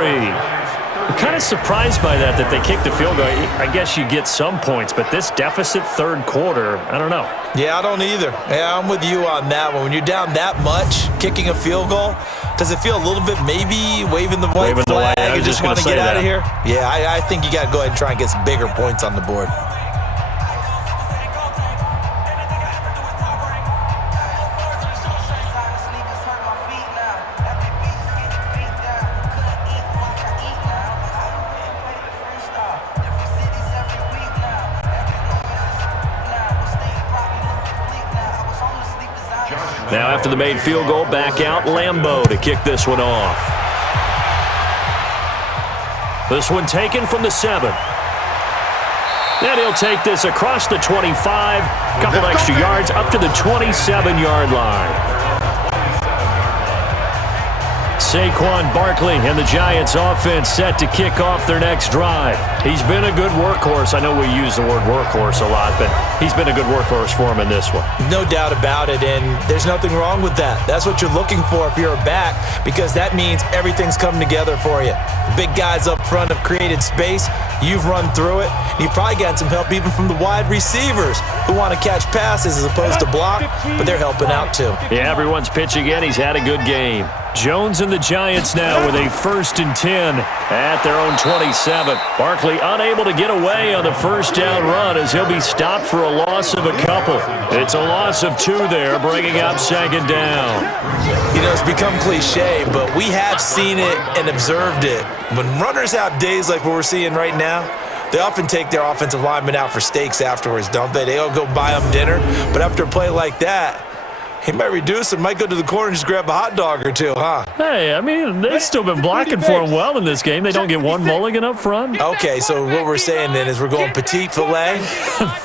I'm kind of surprised by that they kicked the field goal. I guess you get some points, but this deficit 3rd quarter, I don't know. Yeah, I don't either. Yeah, I'm with you on that one. When you're down that much, kicking a field goal, does it feel a little bit maybe waving the white flag and just want to get out of here? Yeah, I think you got to go ahead and try and get some bigger points on the board. Now after the made field goal, back out Lambo to kick this one off. This one taken from the 7. And he'll take this across the 25, couple extra yards up to the 27-yard line. Saquon Barkley and the Giants offense set to kick off their next drive. He's been a good workhorse. I know we use the word workhorse a lot, but he's been a good workhorse for him in this one. No doubt about it, and there's nothing wrong with that. That's what you're looking for if you're a back, because that means everything's come together for you. Big guys up front have created space. You've run through it. You've probably gotten some help even from the wide receivers who want to catch passes as opposed to block, but they're helping out too. Yeah, everyone's pitching in. He's had a good game. Jones and the Giants now with a 1st and 10 at their own 27. Barkley unable to get away on the first down run as he'll be stopped for a loss of a couple. It's a loss of 2 there, bringing up 2nd down. You know, it's become cliche, but we have seen it and observed it. When runners have days like what we're seeing right now, they often take their offensive linemen out for steaks afterwards, don't they? They all go buy them dinner, but after a play like that, he might reduce and might go to the corner and just grab a hot dog or two, huh? Hey, I mean, they've still been blocking for him well in this game. They don't get one mulligan up front. Okay, so what we're saying then is we're going petite filet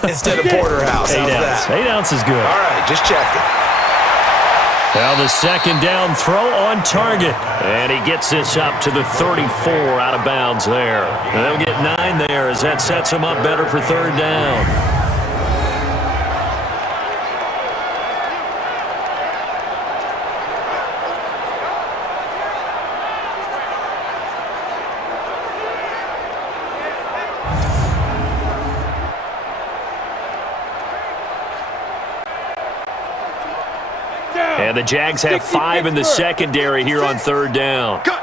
instead of porterhouse. 8 ounce. 8 ounce is good. All right, just checking. Now the 2nd down throw on target. And he gets this up to the 34 out of bounds there. And they'll get 9 there as that sets him up better for 3rd down. And the Jags have 5 in the secondary here on 3rd down. Cut.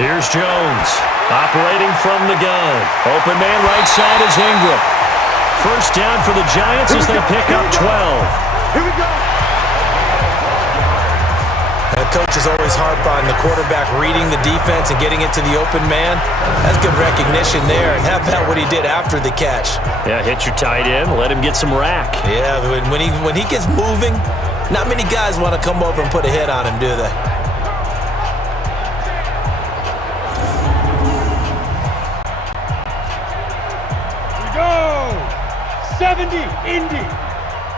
Here's Jones, operating from the gun. Open man right side is Ingram. 1st down for the Giants as they pick up 12. Here we go. Coaches always harp on the quarterback reading the defense and getting it to the open man. That's good recognition there, and how about what he did after the catch? Yeah, hit your tight end, let him get some rack. Yeah, when he gets moving, not many guys want to come over and put a hit on him, do they? We go! 70, Indy.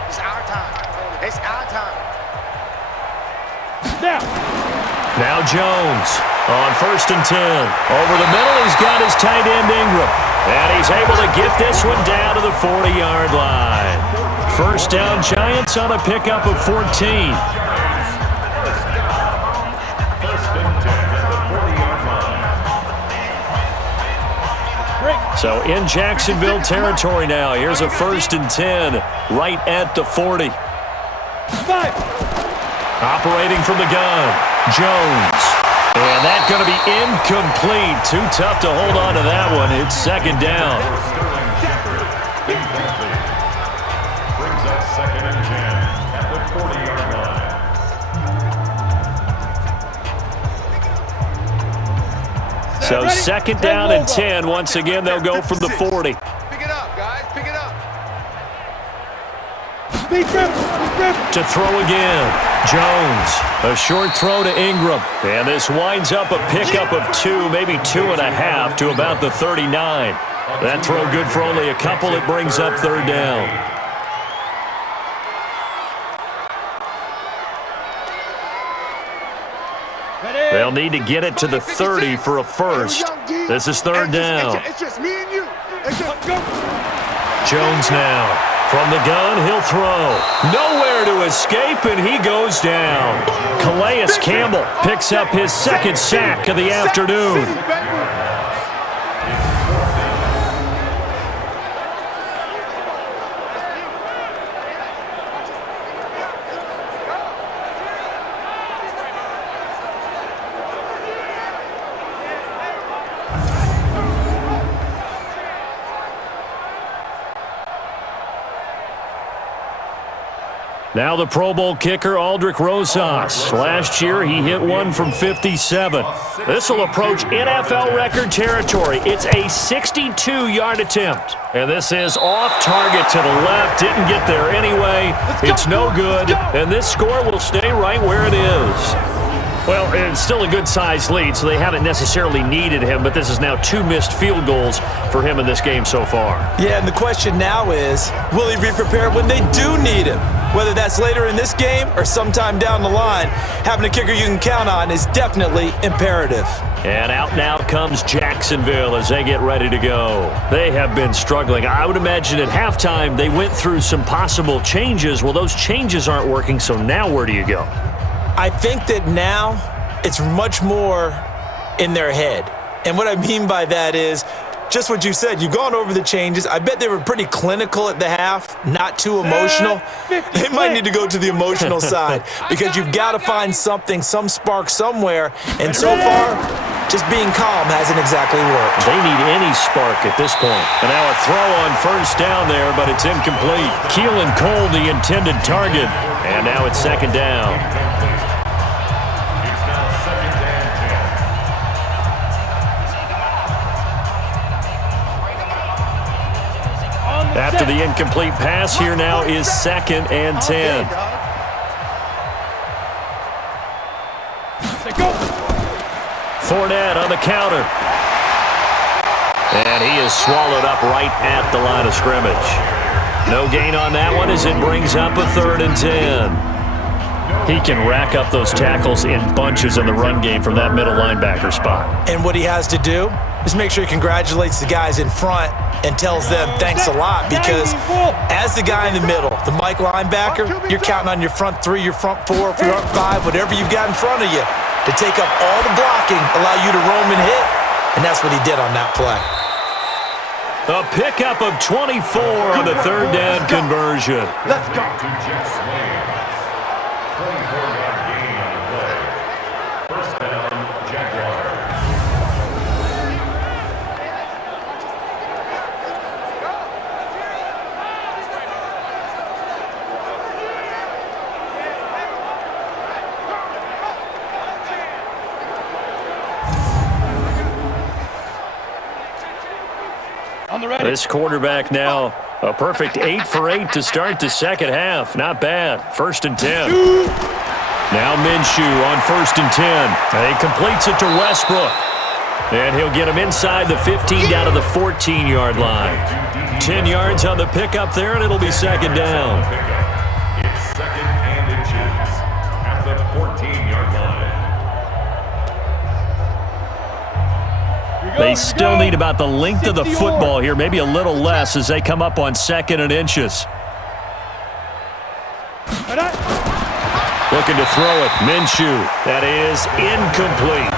It's our time. It's our time. Now Jones on 1st and 10. Over the middle, he's got his tight end Ingram. And he's able to get this one down to the 40-yard line. 1st down, Giants on a pickup of 14. 1st and 10 at the 40-yard line. So in Jacksonville territory now. Here's a 1st and 10 right at the 40. 5. Operating from the gun, Jones. And that's going to be incomplete. Too tough to hold on to that one. It's 2nd down. Brings up 2nd and 10 at the 40-yard line. So 2nd down and 10. Once again, they'll go from the 40. Pick it up, guys. Pick it up. To throw again. Jones, a short throw to Ingram. And this winds up a pickup of 2, maybe 2.5 to about the 39. That throw good for only a couple. It brings up 3rd down. They'll need to get it to the 30 for a first. This is 3rd down. It's just me and you. Jones now. From the gun, he'll throw. Nowhere to escape, and he goes down. Calais Campbell picks up his 2nd sack of the afternoon. Now the Pro Bowl kicker, Aldrich Rosas. Last year, he hit one from 57. This will approach NFL record territory. It's a 62-yard attempt. And this is off target to the left. Didn't get there anyway. It's no good. And this score will stay right where it is. Well, it's still a good-sized lead, so they haven't necessarily needed him, but this is now 2 missed field goals for him in this game so far. Yeah, and the question now is, will he be prepared when they do need him? Whether that's later in this game or sometime down the line, having a kicker you can count on is definitely imperative. And out now comes Jacksonville as they get ready to go. They have been struggling. I would imagine at halftime they went through some possible changes. Well, those changes aren't working, so now where do you go? I think that now it's much more in their head. And what I mean by that is just what you said. You've gone over the changes. I bet they were pretty clinical at the half, not too emotional. They might need to go to the emotional side because you've got to find something, some spark somewhere. And so far, just being calm hasn't exactly worked. They need any spark at this point. And now a throw on first down there, but it's incomplete. Keelan Cole, the intended target. And now it's second down. After the incomplete pass, here now is 2nd and 10. Fournette on the counter. And he is swallowed up right at the line of scrimmage. No gain on that one as it brings up a 3rd and 10. He can rack up those tackles in bunches in the run game from that middle linebacker spot. And what he has to do is make sure he congratulates the guys in front and tells them thanks a lot, because as the guy in the middle, the Mike linebacker, you're counting on your front 3, your front 4, your front 5, whatever you've got in front of you to take up all the blocking, allow you to roam and hit, and that's what he did on that play. A pickup of 24 on the 3rd down conversion. Let's go. 24-yard gain on the play. First down, Jaguars. This quarterback now, a perfect 8 for 8 to start the second half. Not bad. 1st and 10. Now Minshew on 1st and 10. And he completes it to Westbrook. And he'll get him inside the 15 down to the 14-yard line. 10 yards on the pickup there, and it'll be second down. It's 2nd and inches at the 14-yard line. They still need about the length of the football here, maybe a little less as they come up on 2nd and inches. Looking to throw it. Minshew. That is incomplete.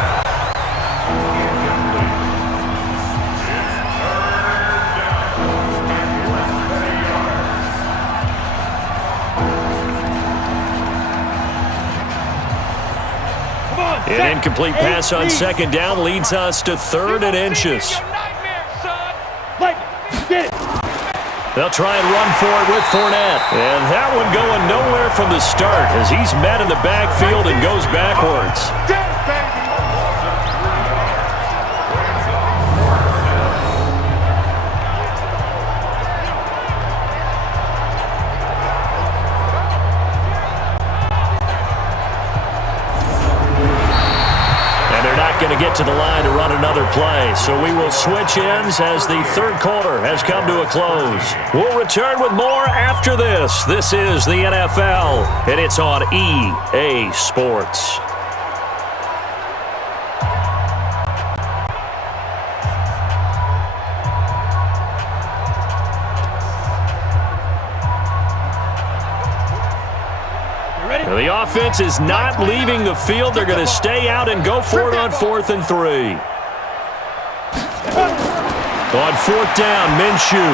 An incomplete pass on 2nd down leads us to 3rd and inches. They'll try and run for it with Fournette. And that one going nowhere from the start as he's met in the backfield and goes backwards. Going to get to the line to run another play. So we will switch ends as the 3rd quarter has come to a close. We'll return with more after this. This is the NFL, and it's on EA Sports. The offense is not leaving the field. They're going to stay out and go for it on 4th and 3. On 4th down, Minshew.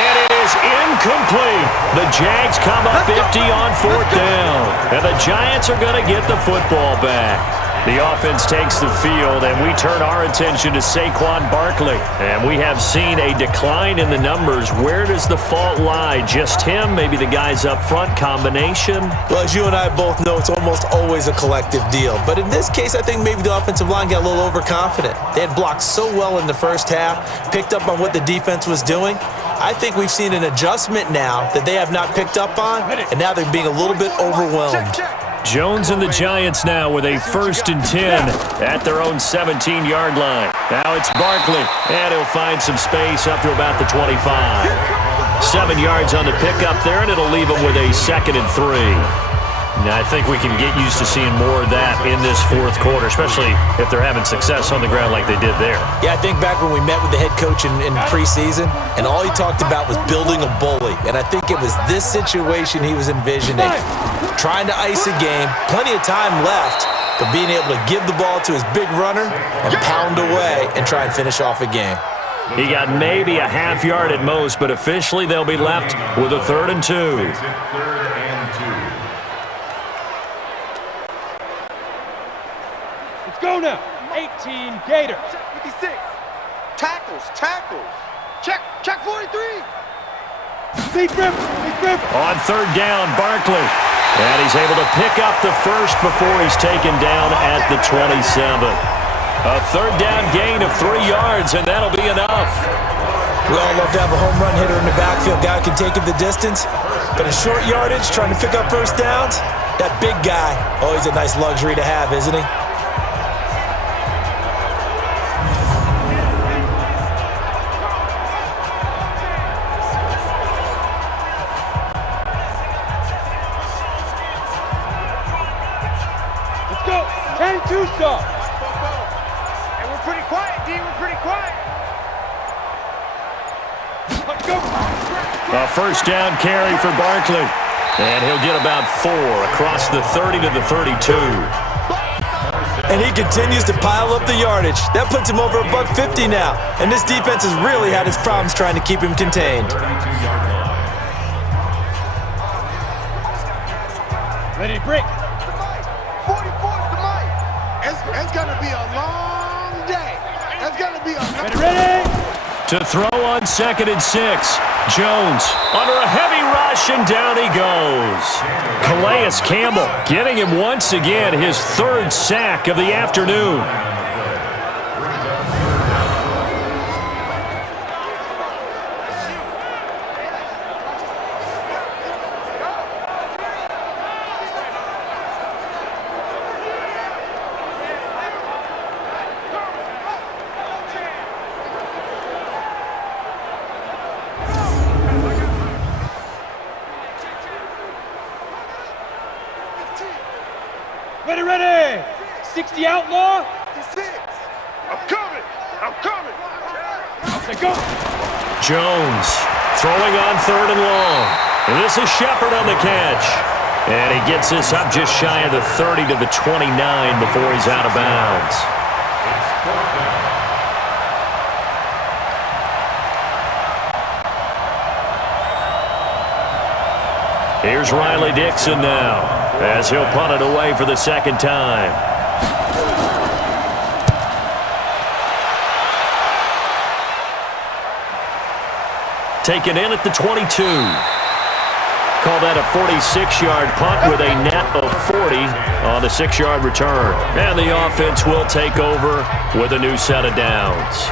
And it is incomplete. The Jags come up 50 on 4th down. And the Giants are going to get the football back. The offense takes the field, and we turn our attention to Saquon Barkley. And we have seen a decline in the numbers. Where does the fault lie? Just him? Maybe the guys up front? Combination? Well, as you and I both know, it's almost always a collective deal. But in this case, I think maybe the offensive line got a little overconfident. They had blocked so well in the first half, picked up on what the defense was doing. I think we've seen an adjustment now that they have not picked up on, and now they're being a little bit overwhelmed. Jones and the Giants now with a 1st and 10 at their own 17-yard line. Now it's Barkley, and he'll find some space up to about the 25. 7 yards on the pickup there, and it'll leave him with a 2nd and 3. Now, I think we can get used to seeing more of that in this 4th quarter, especially if they're having success on the ground like they did there. Yeah, I think back when we met with the head coach in preseason, and all he talked about was building a bully. And I think it was this situation he was envisioning. Trying to ice a game, plenty of time left, but being able to give the ball to his big runner and pound away and try and finish off a game. He got maybe a half yard at most, but officially they'll be left with a 3rd and 2. Go now. 18 Gators. 56. Tackles. Check 43. Big rip. On 3rd down, Barkley. And he's able to pick up the 1st before he's taken down at the 27. A 3rd down gain of 3 yards, and that'll be enough. We all love to have a home run hitter in the backfield. Guy can take it the distance. But in short yardage, trying to pick up 1st downs, that big guy, always a nice luxury to have, isn't he? And we're pretty quiet, D. We're pretty quiet. Let's go. A 1st down carry for Barkley. And he'll get about 4 across the 30 to the 32. And he continues to pile up the yardage. That puts him over $150 now. And this defense has really had its problems trying to keep him contained. Ready to break. 44's the mic. It's going to be a long day. It's going to be a... Ready. To throw on 2nd and 6. Jones under a heavy rush, and down he goes. Calais Campbell getting him once again his 3rd sack of the afternoon. Ready. 60 outlaw. 56. I'm coming. Let's go. Jones throwing on 3rd and long. And this is Shepard on the catch. And he gets this up just shy of the 30 to the 29 before he's out of bounds. Here's Riley Dixon now, as he'll punt it away for the 2nd time. Taken in at the 22. Call that a 46-yard punt with a net of 40 on the 6-yard return. And the offense will take over with a new set of downs.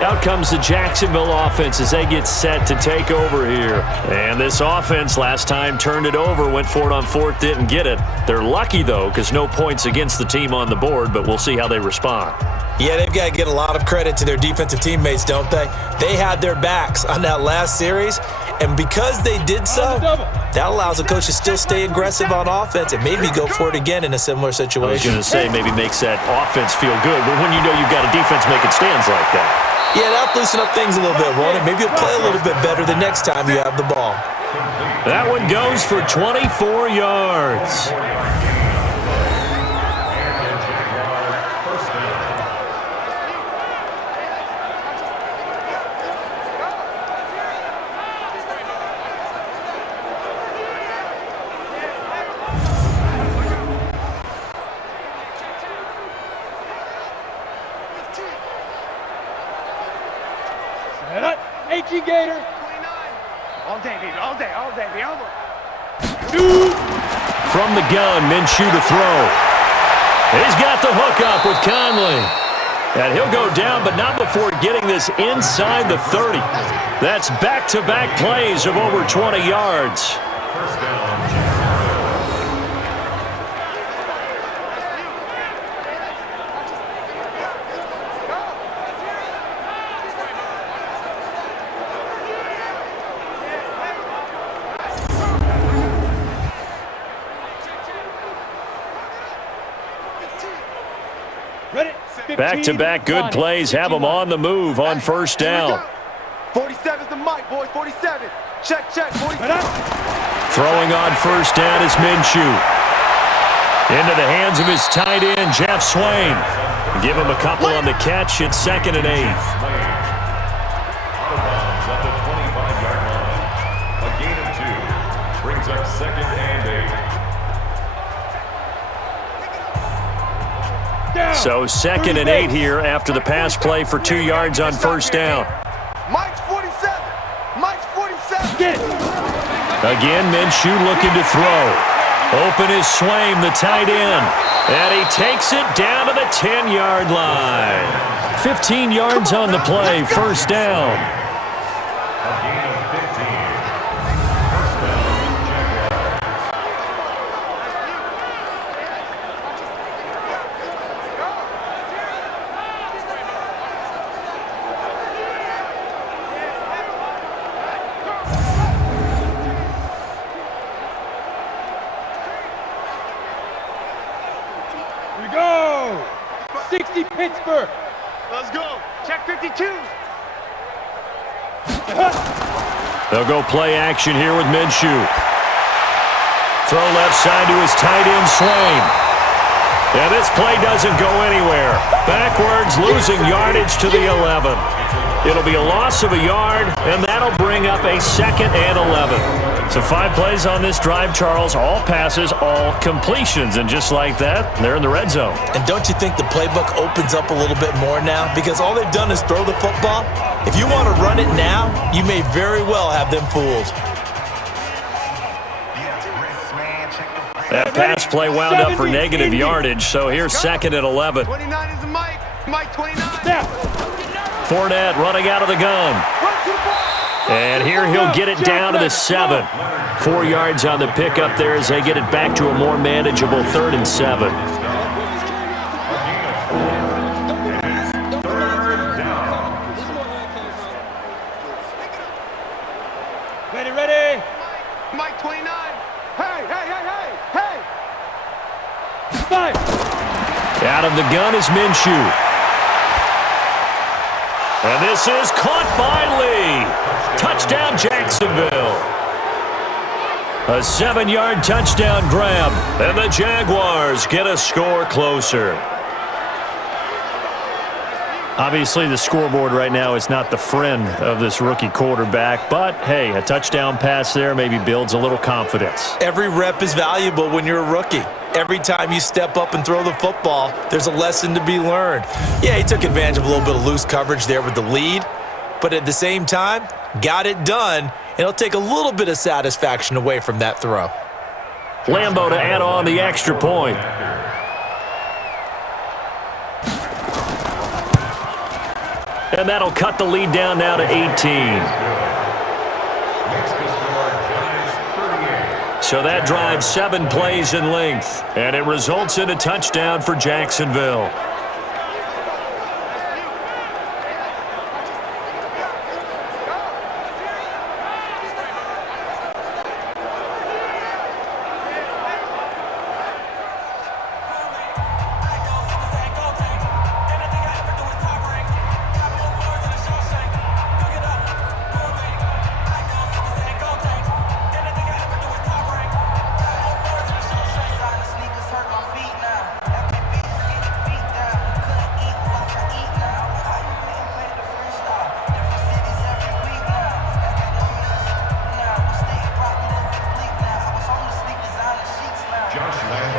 Out comes the Jacksonville offense as they get set to take over here. And this offense last time turned it over, went for it on 4th, didn't get it. They're lucky, though, because no points against the team on the board, but we'll see how they respond. Yeah, they've got to get a lot of credit to their defensive teammates, don't they? They had their backs on that last series, and because they did so, that allows the coach to still stay aggressive on offense and maybe go for it again in a similar situation. I was going to say maybe makes that offense feel good, but when you know you've got a defense making stands like that. Yeah, that'll loosen up things a little bit, won't it? Maybe you'll play a little bit better the next time you have the ball. That one goes for 24 yards. Set up. 18 Gator. 29. All day, baby. All day, baby. Shoot. From the gun, Minshew to throw. He's got the hook up with Conley. And he'll go down, but not before getting this inside the 30. That's back-to-back plays of over 20 yards. Back-to-back good plays have them on the move on first down. 47's the mic, boys. 47. Check, 47. Throwing on first down is Minshew. Into the hands of his tight end, Jeff Swain. Give him a couple on the catch. It's 2nd and 8. Out of bounds at the 25-yard line. A gain of 2 brings up 2nd and 8. So 2nd and 8 here after the pass play for 2 yards on first down. Mike's 47. Mike's 47. Get it. Again, Minshew looking to throw. Open is Swain, the tight end. And he takes it down to the 10-yard line. 15 yards on the play, first down. A gain of 15. Here we go. 60 Pittsburgh. Let's go. Check 52. They'll go play action here with Minshew. Throw left side to his tight end, Swain. And this play doesn't go anywhere. Backwards, losing yardage to the 11. It'll be a loss of a yard, and that'll bring up a 2nd and 11. So 5 plays on this drive, Charles. All passes, all completions. And just like that, they're in the red zone. And don't you think the playbook opens up a little bit more now? Because all they've done is throw the football. If you want to run it now, you may very well have them fooled. That pass play wound up for negative yardage, so here's 2nd and 11. 29 is the mic. Mike 29. Fournette running out of the gun. And here he'll get it down to the 7. 4 yards on the pickup there as they get it back to a more manageable 3rd and 7. Ready. Mike 29. Hey. 5. Out of the gun is Minshew. And this is caught by Lee. Touchdown, Jacksonville. A 7-yard touchdown grab, and the Jaguars get a score closer. Obviously, the scoreboard right now is not the friend of this rookie quarterback, but hey, a touchdown pass there maybe builds a little confidence. Every rep is valuable when you're a rookie. Every time you step up and throw the football, there's a lesson to be learned. Yeah, he took advantage of a little bit of loose coverage there with the lead, but at the same time, got it done, and it'll take a little bit of satisfaction away from that throw. Lambo to add on the extra point. And that'll cut the lead down now to 18. So that drives 7 plays in length, and it results in a touchdown for Jacksonville.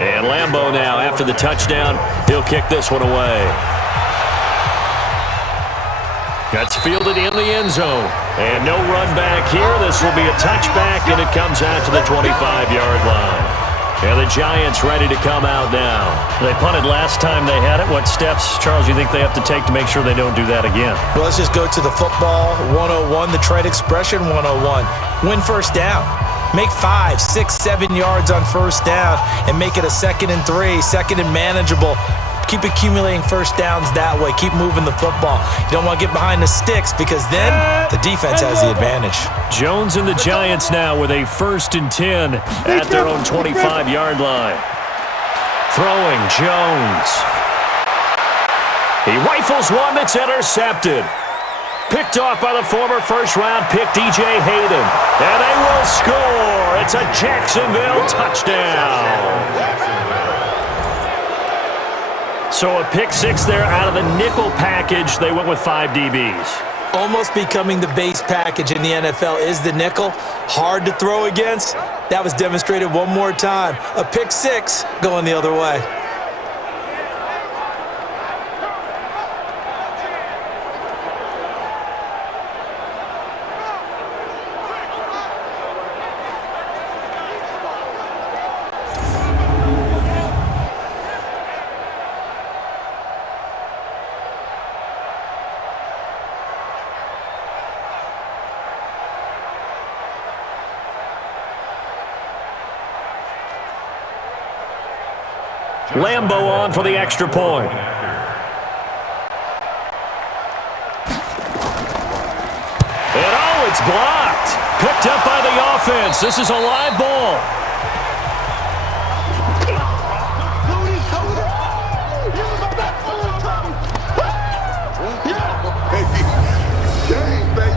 And Lambo now, after the touchdown, he'll kick this one away. That's fielded in the end zone. And no run back here. This will be a touchback, and it comes out to the 25-yard line. And the Giants ready to come out now. They punted last time they had it. What steps, Charles, do you think they have to take to make sure they don't do that again? Well, let's just go to the football 101, the trade expression 101. Win first down. Make 5, 6, 7 yards on first down and make it a 2nd and 3, 2nd and manageable. Keep accumulating first downs that way. Keep moving the football. You don't want to get behind the sticks because then the defense has the advantage. Jones and the Giants now with a 1st and 10 at their own 25-yard line. Throwing Jones. He rifles one that's intercepted. Picked off by the former first-round pick, DJ Hayden. And they will score. It's a Jacksonville touchdown. So a pick six there out of the nickel package. They went with 5 DBs. Almost becoming the base package in the NFL is the nickel. Hard to throw against. That was demonstrated one more time. A pick six going the other way. Lambo on for the extra point. And oh, it's blocked. Picked up by the offense. This is a live ball. Game, baby.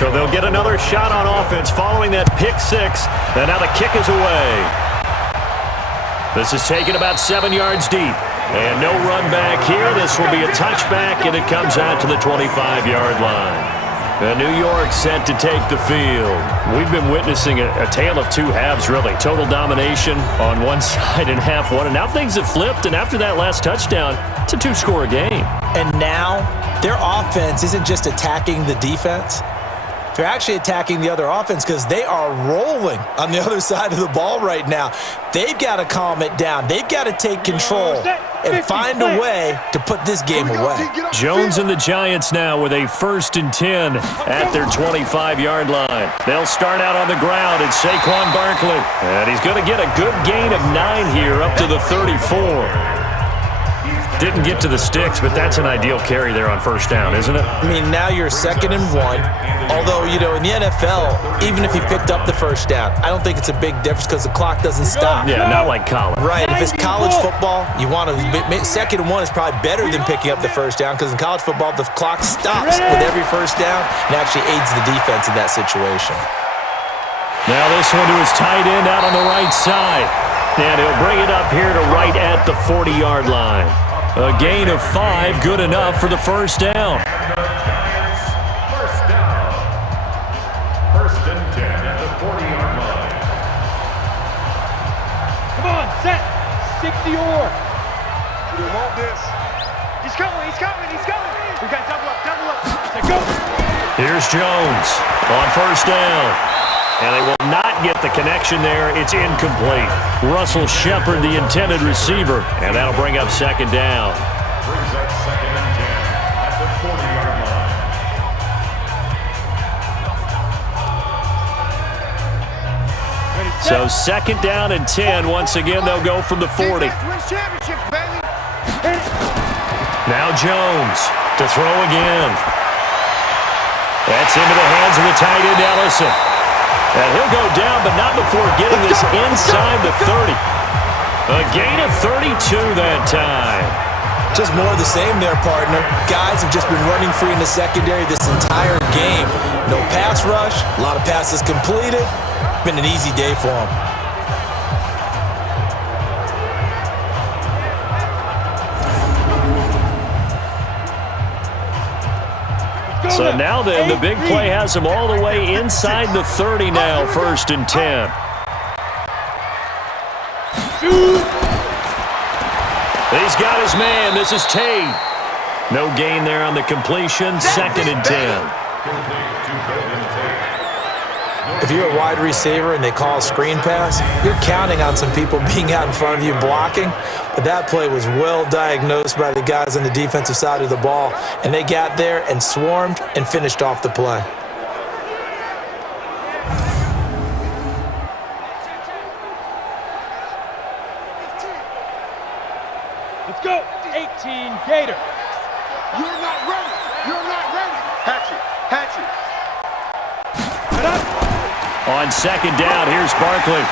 So they'll get another shot on offense following that pick six. And now the kick is away. This is taken about 7 yards deep. And no run back here. This will be a touchback, and it comes out to the 25-yard line. New York set to take the field. We've been witnessing a tale of two halves, really. Total domination on one side and half one. And now things have flipped, and after that last touchdown, it's a two-score game. And now their offense isn't just attacking the defense. They're actually attacking the other offense because they are rolling on the other side of the ball right now. They've got to calm it down. They've got to take control and find a way to put this game away. Jones and the Giants now with a 1st and 10 at their 25-yard line. They'll start out on the ground. It's Saquon Barkley. And he's going to get a good gain of 9 here up to the 34. Didn't get to the sticks, but that's an ideal carry there on first down, isn't it? I mean, now you're 2nd and 1. Although, you know, in the NFL, even if he picked up the first down, I don't think it's a big difference because the clock doesn't stop. Yeah, not like college. Right. If it's college football, you want to 2nd and 1 is probably better than picking up the first down because in college football, the clock stops with every first down and actually aids the defense in that situation. Now this one to his tight end out on the right side. And he'll bring it up here to right at the 40-yard line. A gain of 5, good enough for the first down. First down. 1st and 10 at the 40-yard line. Come on, set. 60-or. We want this. He's coming. We got double up. Let's go. Here's Jones on first down. And they will not get the connection there. It's incomplete. Russell Shepard, the intended receiver. And that'll bring up 2nd down. Brings up 2nd and 10 at the 40-yard line. So 2nd down and 10. Once again, they'll go from the 40. Now Jones to throw again. That's into the hands of the tight end, Ellison. And he'll go down, but not before getting this inside the 30. A gain of 32 that time. Just more of the same there, partner. Guys have just been running free in the secondary this entire game. No pass rush, a lot of passes completed. Been an easy day for them. So now then, the big play has him all the way inside the 30 now, 1st and 10. He's got his man. This is Tate. No gain there on the completion, 2nd and 10. If if you're a wide receiver and they call a screen pass, you're counting on some people being out in front of you blocking. But that play was well diagnosed by the guys on the defensive side of the ball, and they got there and swarmed and finished off the play. Let's go. 18 Gator. You're not ready. You're not ready. Hatchet. On second down, here's Barkley.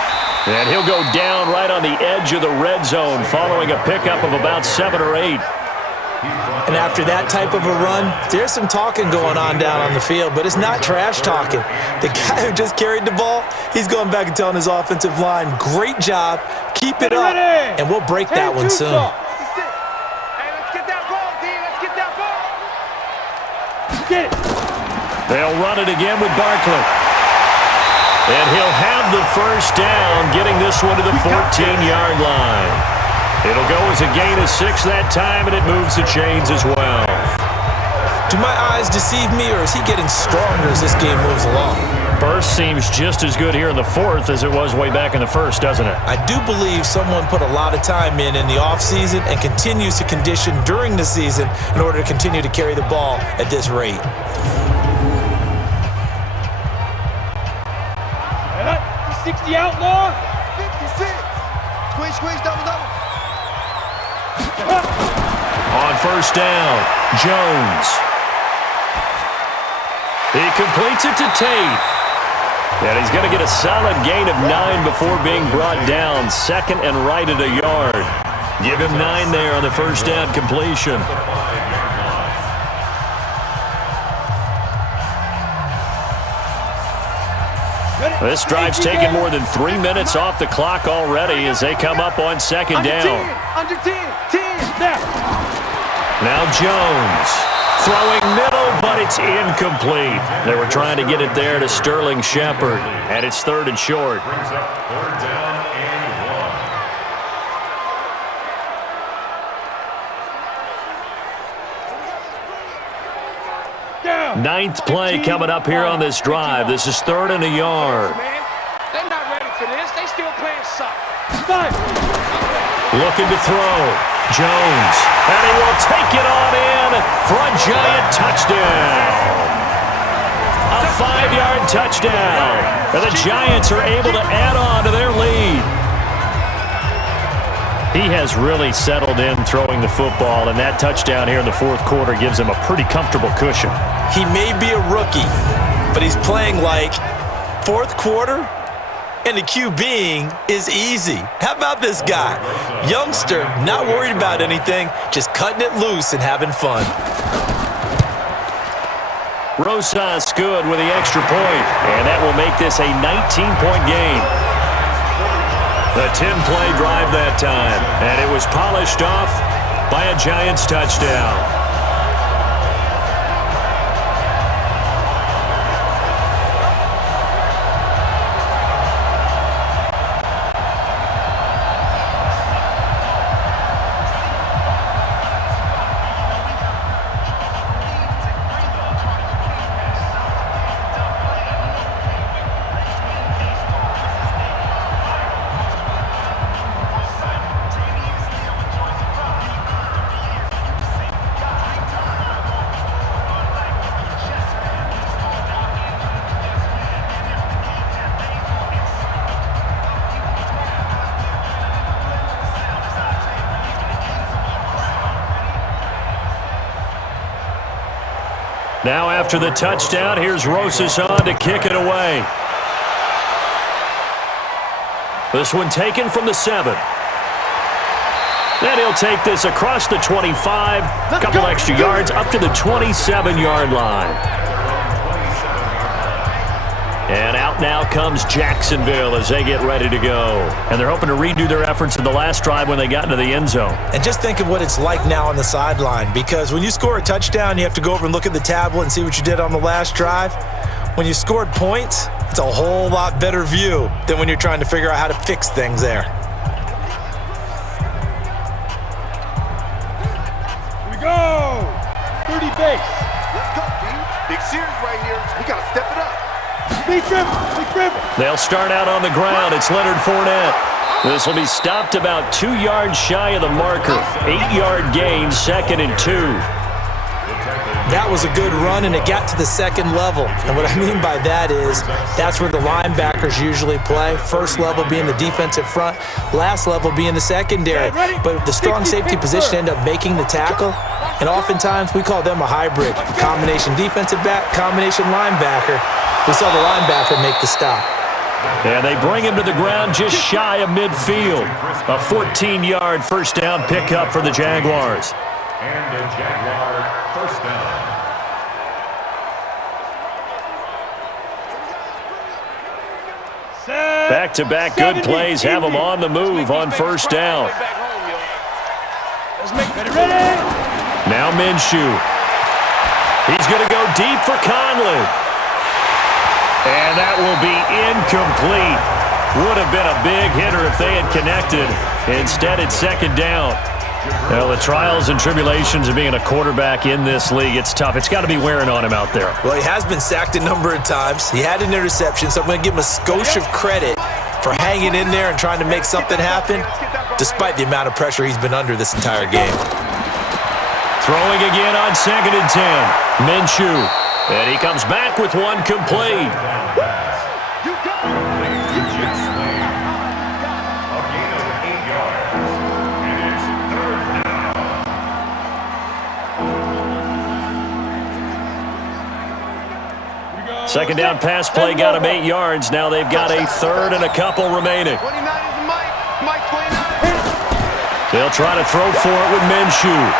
And he'll go down right on the edge of the red zone following a pickup of about 7 or 8. And after that type of a run, there's some talking going on down on the field, but it's not trash talking. The guy who just carried the ball, he's going back and telling his offensive line, great job, keep it up, and we'll break that one soon. Hey, let's get that ball, D. Let's get that ball. Get it. They'll run it again with Barkley. And he'll have the first down, getting this one to the 14-yard line. It'll go as a gain of 6 that time, and it moves the chains as well. Do my eyes deceive me, or is he getting stronger as this game moves along? Burst seems just as good here in the fourth as it was way back in the first, doesn't it? I do believe someone put a lot of time in the offseason and continues to condition during the season in order to continue to carry the ball at this rate. 60 outlaw. 56. Squeeze, double. On first down, Jones. He completes it to Tate. And he's going to get a solid gain of 9 before being brought down. Second and right at a yard. Give him 9 there on the first down completion. This drive's taken more than 3 minutes off the clock already as they come up on second down. Under 10. Now Jones throwing middle, but it's incomplete. They were trying to get it there to Sterling Shepard, and it's 3rd and short. Brings up 3rd down and 1. 9th play coming up here on this drive. This is 3rd and a yard. They're not ready for this. They still playing suck. Looking to throw. Jones. And he will take it on in for a giant touchdown. A 5-yard touchdown. And the Giants are able to add on to their lead. He has really settled in throwing the football, and that touchdown here in the fourth quarter gives him a pretty comfortable cushion. He may be a rookie, but he's playing like fourth quarter, and the QBing is easy. How about this guy? Youngster, not worried about anything, just cutting it loose and having fun. Rosas good with the extra point, and that will make this a 19-point game. A 10-play drive that time, and it was polished off by a Giants touchdown. Now after the touchdown, here's Rosas on to kick it away. This one taken from the 7. Then he'll take this across the 25, a couple extra yards up to the 27-yard line. And out now comes Jacksonville as they get ready to go. And they're hoping to redo their efforts in the last drive when they got into the end zone. And just think of what it's like now on the sideline, because when you score a touchdown, you have to go over and look at the tablet and see what you did on the last drive. When you scored points, it's a whole lot better view than when you're trying to figure out how to fix things there. Here we go. 30 base. Let's go, B. Big series right here. We got to step it up. They'll start out on the ground. It's Leonard Fournette. This will be stopped about 2 yards shy of the marker. 8-yard gain, 2nd and 2. That was a good run, and it got to the second level. And what I mean by that is that's where the linebackers usually play. First level being the defensive front, last level being the secondary. But the strong safety position ended up making the tackle, and oftentimes we call them a hybrid. Combination defensive back, combination linebacker. We saw the linebacker make the stop. And they bring him to the ground just shy of midfield. A 14-yard first down pickup for the Jaguars. And a Jaguar first down. Back-to-back good plays have them on the move on first down. Now Minshew. He's going to go deep for Conley. And that will be incomplete. Would have been a big hitter if they had connected. Instead, it's second down. Well, the trials and tribulations of being a quarterback in this league, it's tough. It's got to be wearing on him out there. Well, he has been sacked a number of times. He had an interception, so I'm going to give him a skosh of credit for hanging in there and trying to make something happen, despite the amount of pressure he's been under this entire game. Throwing again on 2nd and 10. Minshew. And he comes back with one complete. Second down pass play got him 8 yards. Now they've got a third and a couple remaining. They'll try to throw for it with Minshew.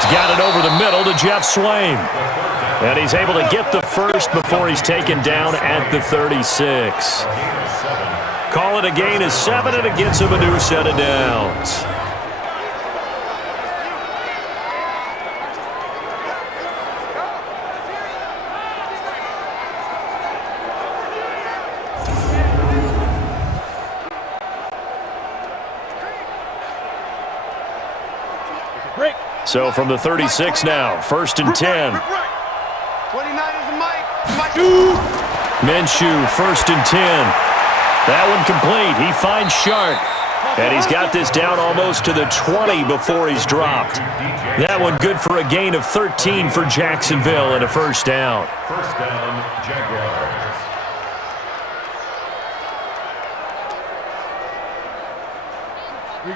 He's got it over the middle to Jeff Swain. And he's able to get the first before he's taken down at the 36. Call it a gain of 7, and it gets him a new set of downs. So from the 36 now, 1st and 10. 29 is the mic. Minshew, 1st and 10. That one complete. He finds Shark. And he's got this down almost to the 20 before he's dropped. That one good for a gain of 13 for Jacksonville and a first down. First down, Jaguars.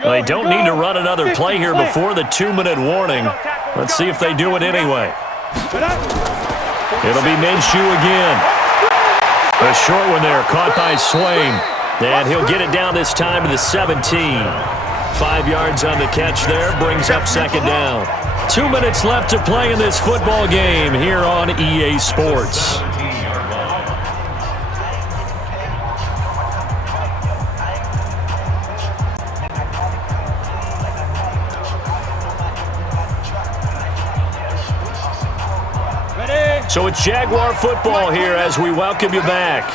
Well, they don't need to run another play here before the 2-minute warning. Let's see if they do it anyway. It'll be Minshew again. A short one there, caught by Swain. And he'll get it down this time to the 17. 5 yards on the catch there, brings up second down. 2 minutes left to play in this football game here on EA Sports. So it's Jaguar football here as we welcome you back.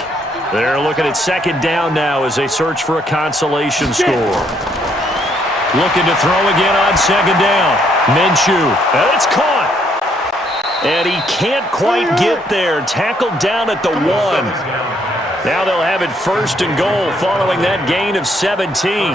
They're looking at second down now as they search for a consolation score. Looking to throw again on second down. Minshew, and it's caught. And he can't quite get there. Tackled down at the 1. Now they'll have it 1st and goal following that gain of 17.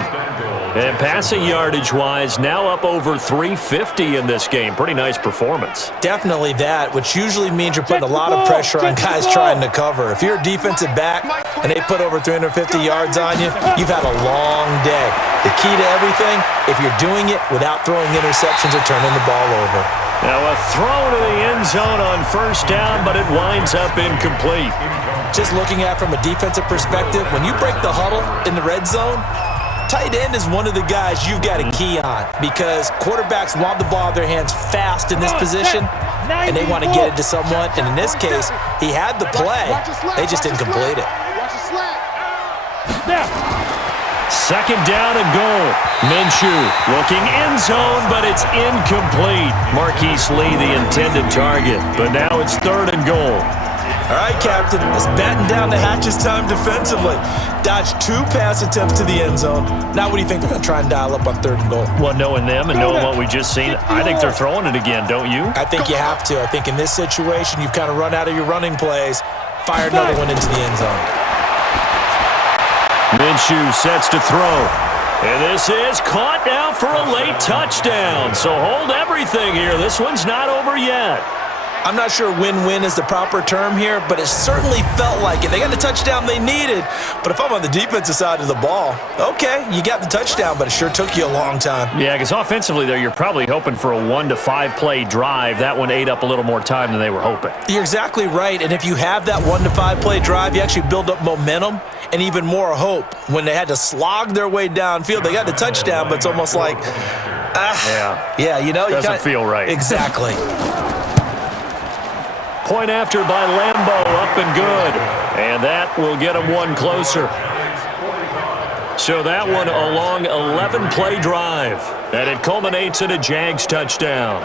And passing yardage-wise, now up over 350 in this game. Pretty nice performance. Definitely that, which usually means you're putting a lot of pressure on guys trying to cover. If you're a defensive back and they put over 350 yards on you, you've had a long day. The key to everything, if you're doing it without throwing interceptions or turning the ball over. Now a throw to the end zone on first down, but it winds up incomplete. Just looking at it from a defensive perspective, when you break the huddle in the red zone, tight end is one of the guys you've got to key on because quarterbacks want the ball in their hands fast in this position, and they want to get it to someone. And in this case, he had the play. They just didn't complete it. Second down and goal. Minshew looking end zone, but it's incomplete. Marquise Lee, the intended target. But now it's 3rd and goal. All right, Captain, let's batten down the hatches time defensively. Dodged 2 pass attempts to the end zone. Now what do you think they're going to try and dial up on 3rd and goal? Well, knowing them and knowing what we just seen, I think they're throwing it again, don't you? I think you have to. I think in this situation, you've kind of run out of your running plays. fire another one into the end zone. Minshew sets to throw. And this is caught now for a late touchdown. So hold everything here. This one's not over yet. I'm not sure win-win is the proper term here, but it certainly felt like it. They got the touchdown they needed, but if I'm on the defensive side of the ball, okay, you got the touchdown, but it sure took you a long time. Yeah, because offensively, though, you're probably hoping for a 1 to 5 play drive. That one ate up a little more time than they were hoping. You're exactly right, and if you have that 1 to 5 play drive, you actually build up momentum and even more hope. When they had to slog their way downfield, they got the touchdown, but it's almost like, you know. Doesn't feel right. Exactly. Point after by Lambeau, up and good. And that will get them one closer. So that one a long 11-play drive. And it culminates in a Jags touchdown.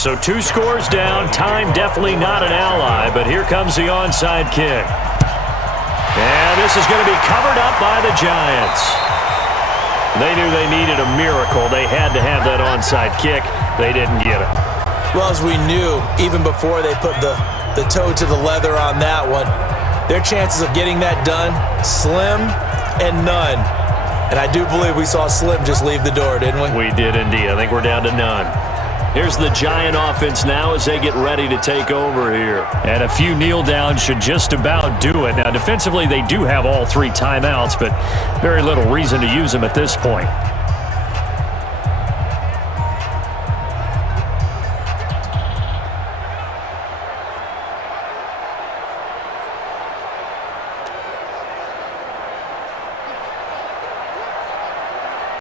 So 2 scores down, time definitely not an ally, but here comes the onside kick. And this is going to be covered up by the Giants. They knew they needed a miracle. They had to have that onside kick. They didn't get it. Well, as we knew, even before they put the toe to the leather on that one, their chances of getting that done, slim and none. And I do believe we saw Slim just leave the door, didn't we? We did indeed. I think we're down to none. Here's the Giant offense now as they get ready to take over here. And a few kneel downs should just about do it. Now, defensively, they do have all 3 timeouts, but very little reason to use them at this point.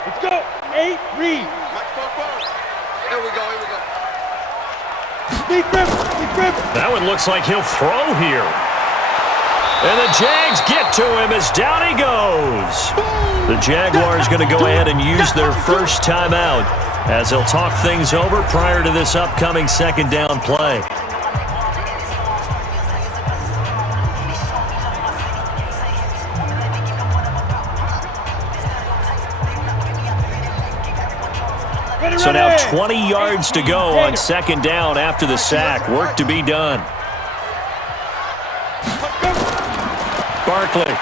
Let's go. 8, read. Here we go. Big grip. That one looks like he'll throw here. And the Jags get to him as down he goes. The Jaguars going to go ahead and use their first timeout as they'll talk things over prior to this upcoming second down play. So now 20 yards to go on second down after the sack. Work to be done. Barkley.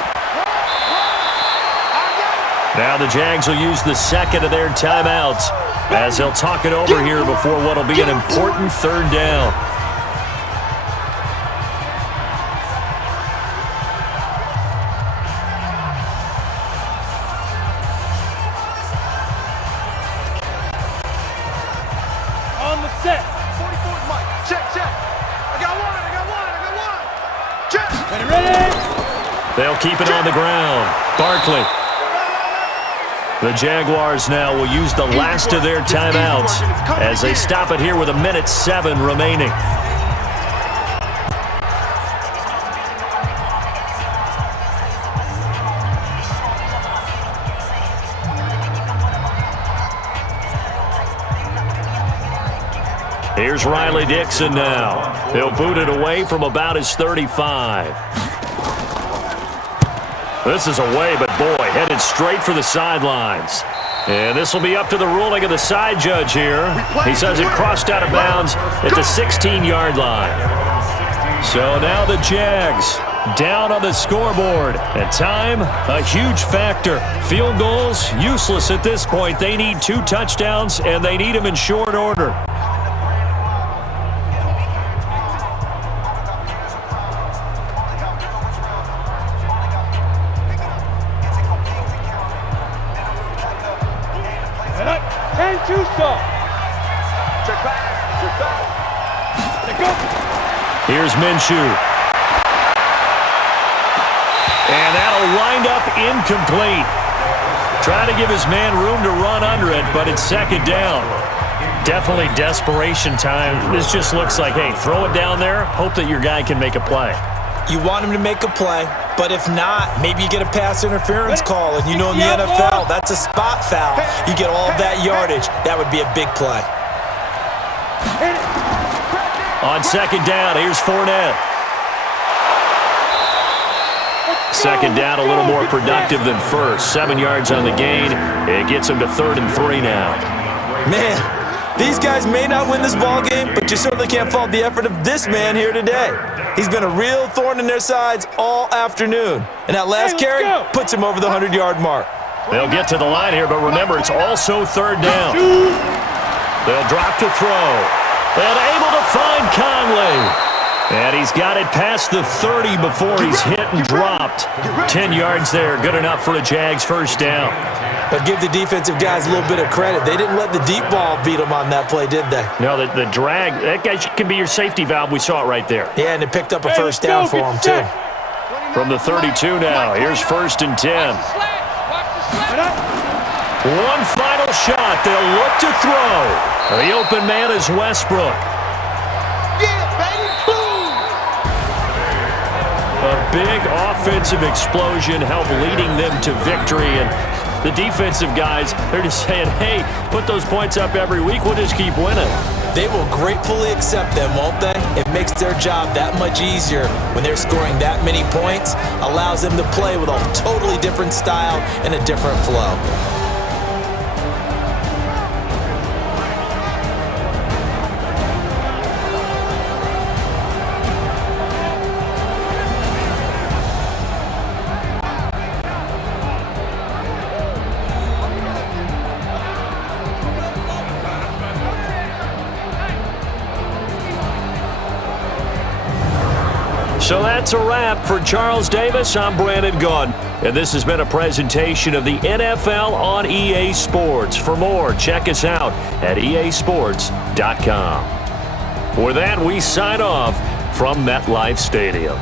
Now the Jags will use the second of their timeouts as they'll talk it over here before what will be an important third down. Set. 44's Mike. Check. I got one. Check. Ready. They'll keep it on the ground. Barkley. The Jaguars now will use the last of their timeouts as they stop it here with 1:07 remaining. Here's Riley Dixon now. He'll boot it away from about his 35. This is away, but boy, headed straight for the sidelines. And this will be up to the ruling of the side judge here. He says it crossed out of bounds at the 16-yard line. So now the Jags down on the scoreboard. And time, a huge factor. Field goals, useless at this point. They need 2 touchdowns, and they need them in short order. Here's Minshew. And that'll wind up incomplete. Trying to give his man room to run under it, but it's second down. Definitely desperation time. This just looks like, hey, throw it down there, hope that your guy can make a play. You want him to make a play, but if not, maybe you get a pass interference call, and you know in the NFL, that's a spot foul. You get all that yardage. That would be a big play. On second down, here's Fournette. Second down, a little more productive than first. 7 yards on the gain. It gets him to 3rd and 3 now. Man, these guys may not win this ball game, but you certainly can't fault the effort of this man here today. He's been a real thorn in their sides all afternoon. And that last carry puts him over the 100-yard mark. They'll get to the line here, but remember, it's also 3rd down. They'll drop to throw. And able to find Conley. And he's got it past the 30 before he's hit and dropped. 10 yards there, good enough for a Jags first down. But give the defensive guys a little bit of credit. They didn't let the deep ball beat them on that play, did they? No, the drag, that guy can be your safety valve. We saw it right there. Yeah, and it picked up a first down for him, too. From the 32 now, here's 1st and 10. One final shot. They'll look to throw. The open man is Westbrook. A big offensive explosion helped leading them to victory. And the defensive guys, they're just saying, hey, put those points up every week. We'll just keep winning. They will gratefully accept them, won't they? It makes their job that much easier when they're scoring that many points. Allows them to play with a totally different style and a different flow. So that's a wrap for Charles Davis. I'm Brandon Gaudin, and this has been a presentation of the NFL on EA Sports. For more, check us out at easports.com. With that, we sign off from MetLife Stadium.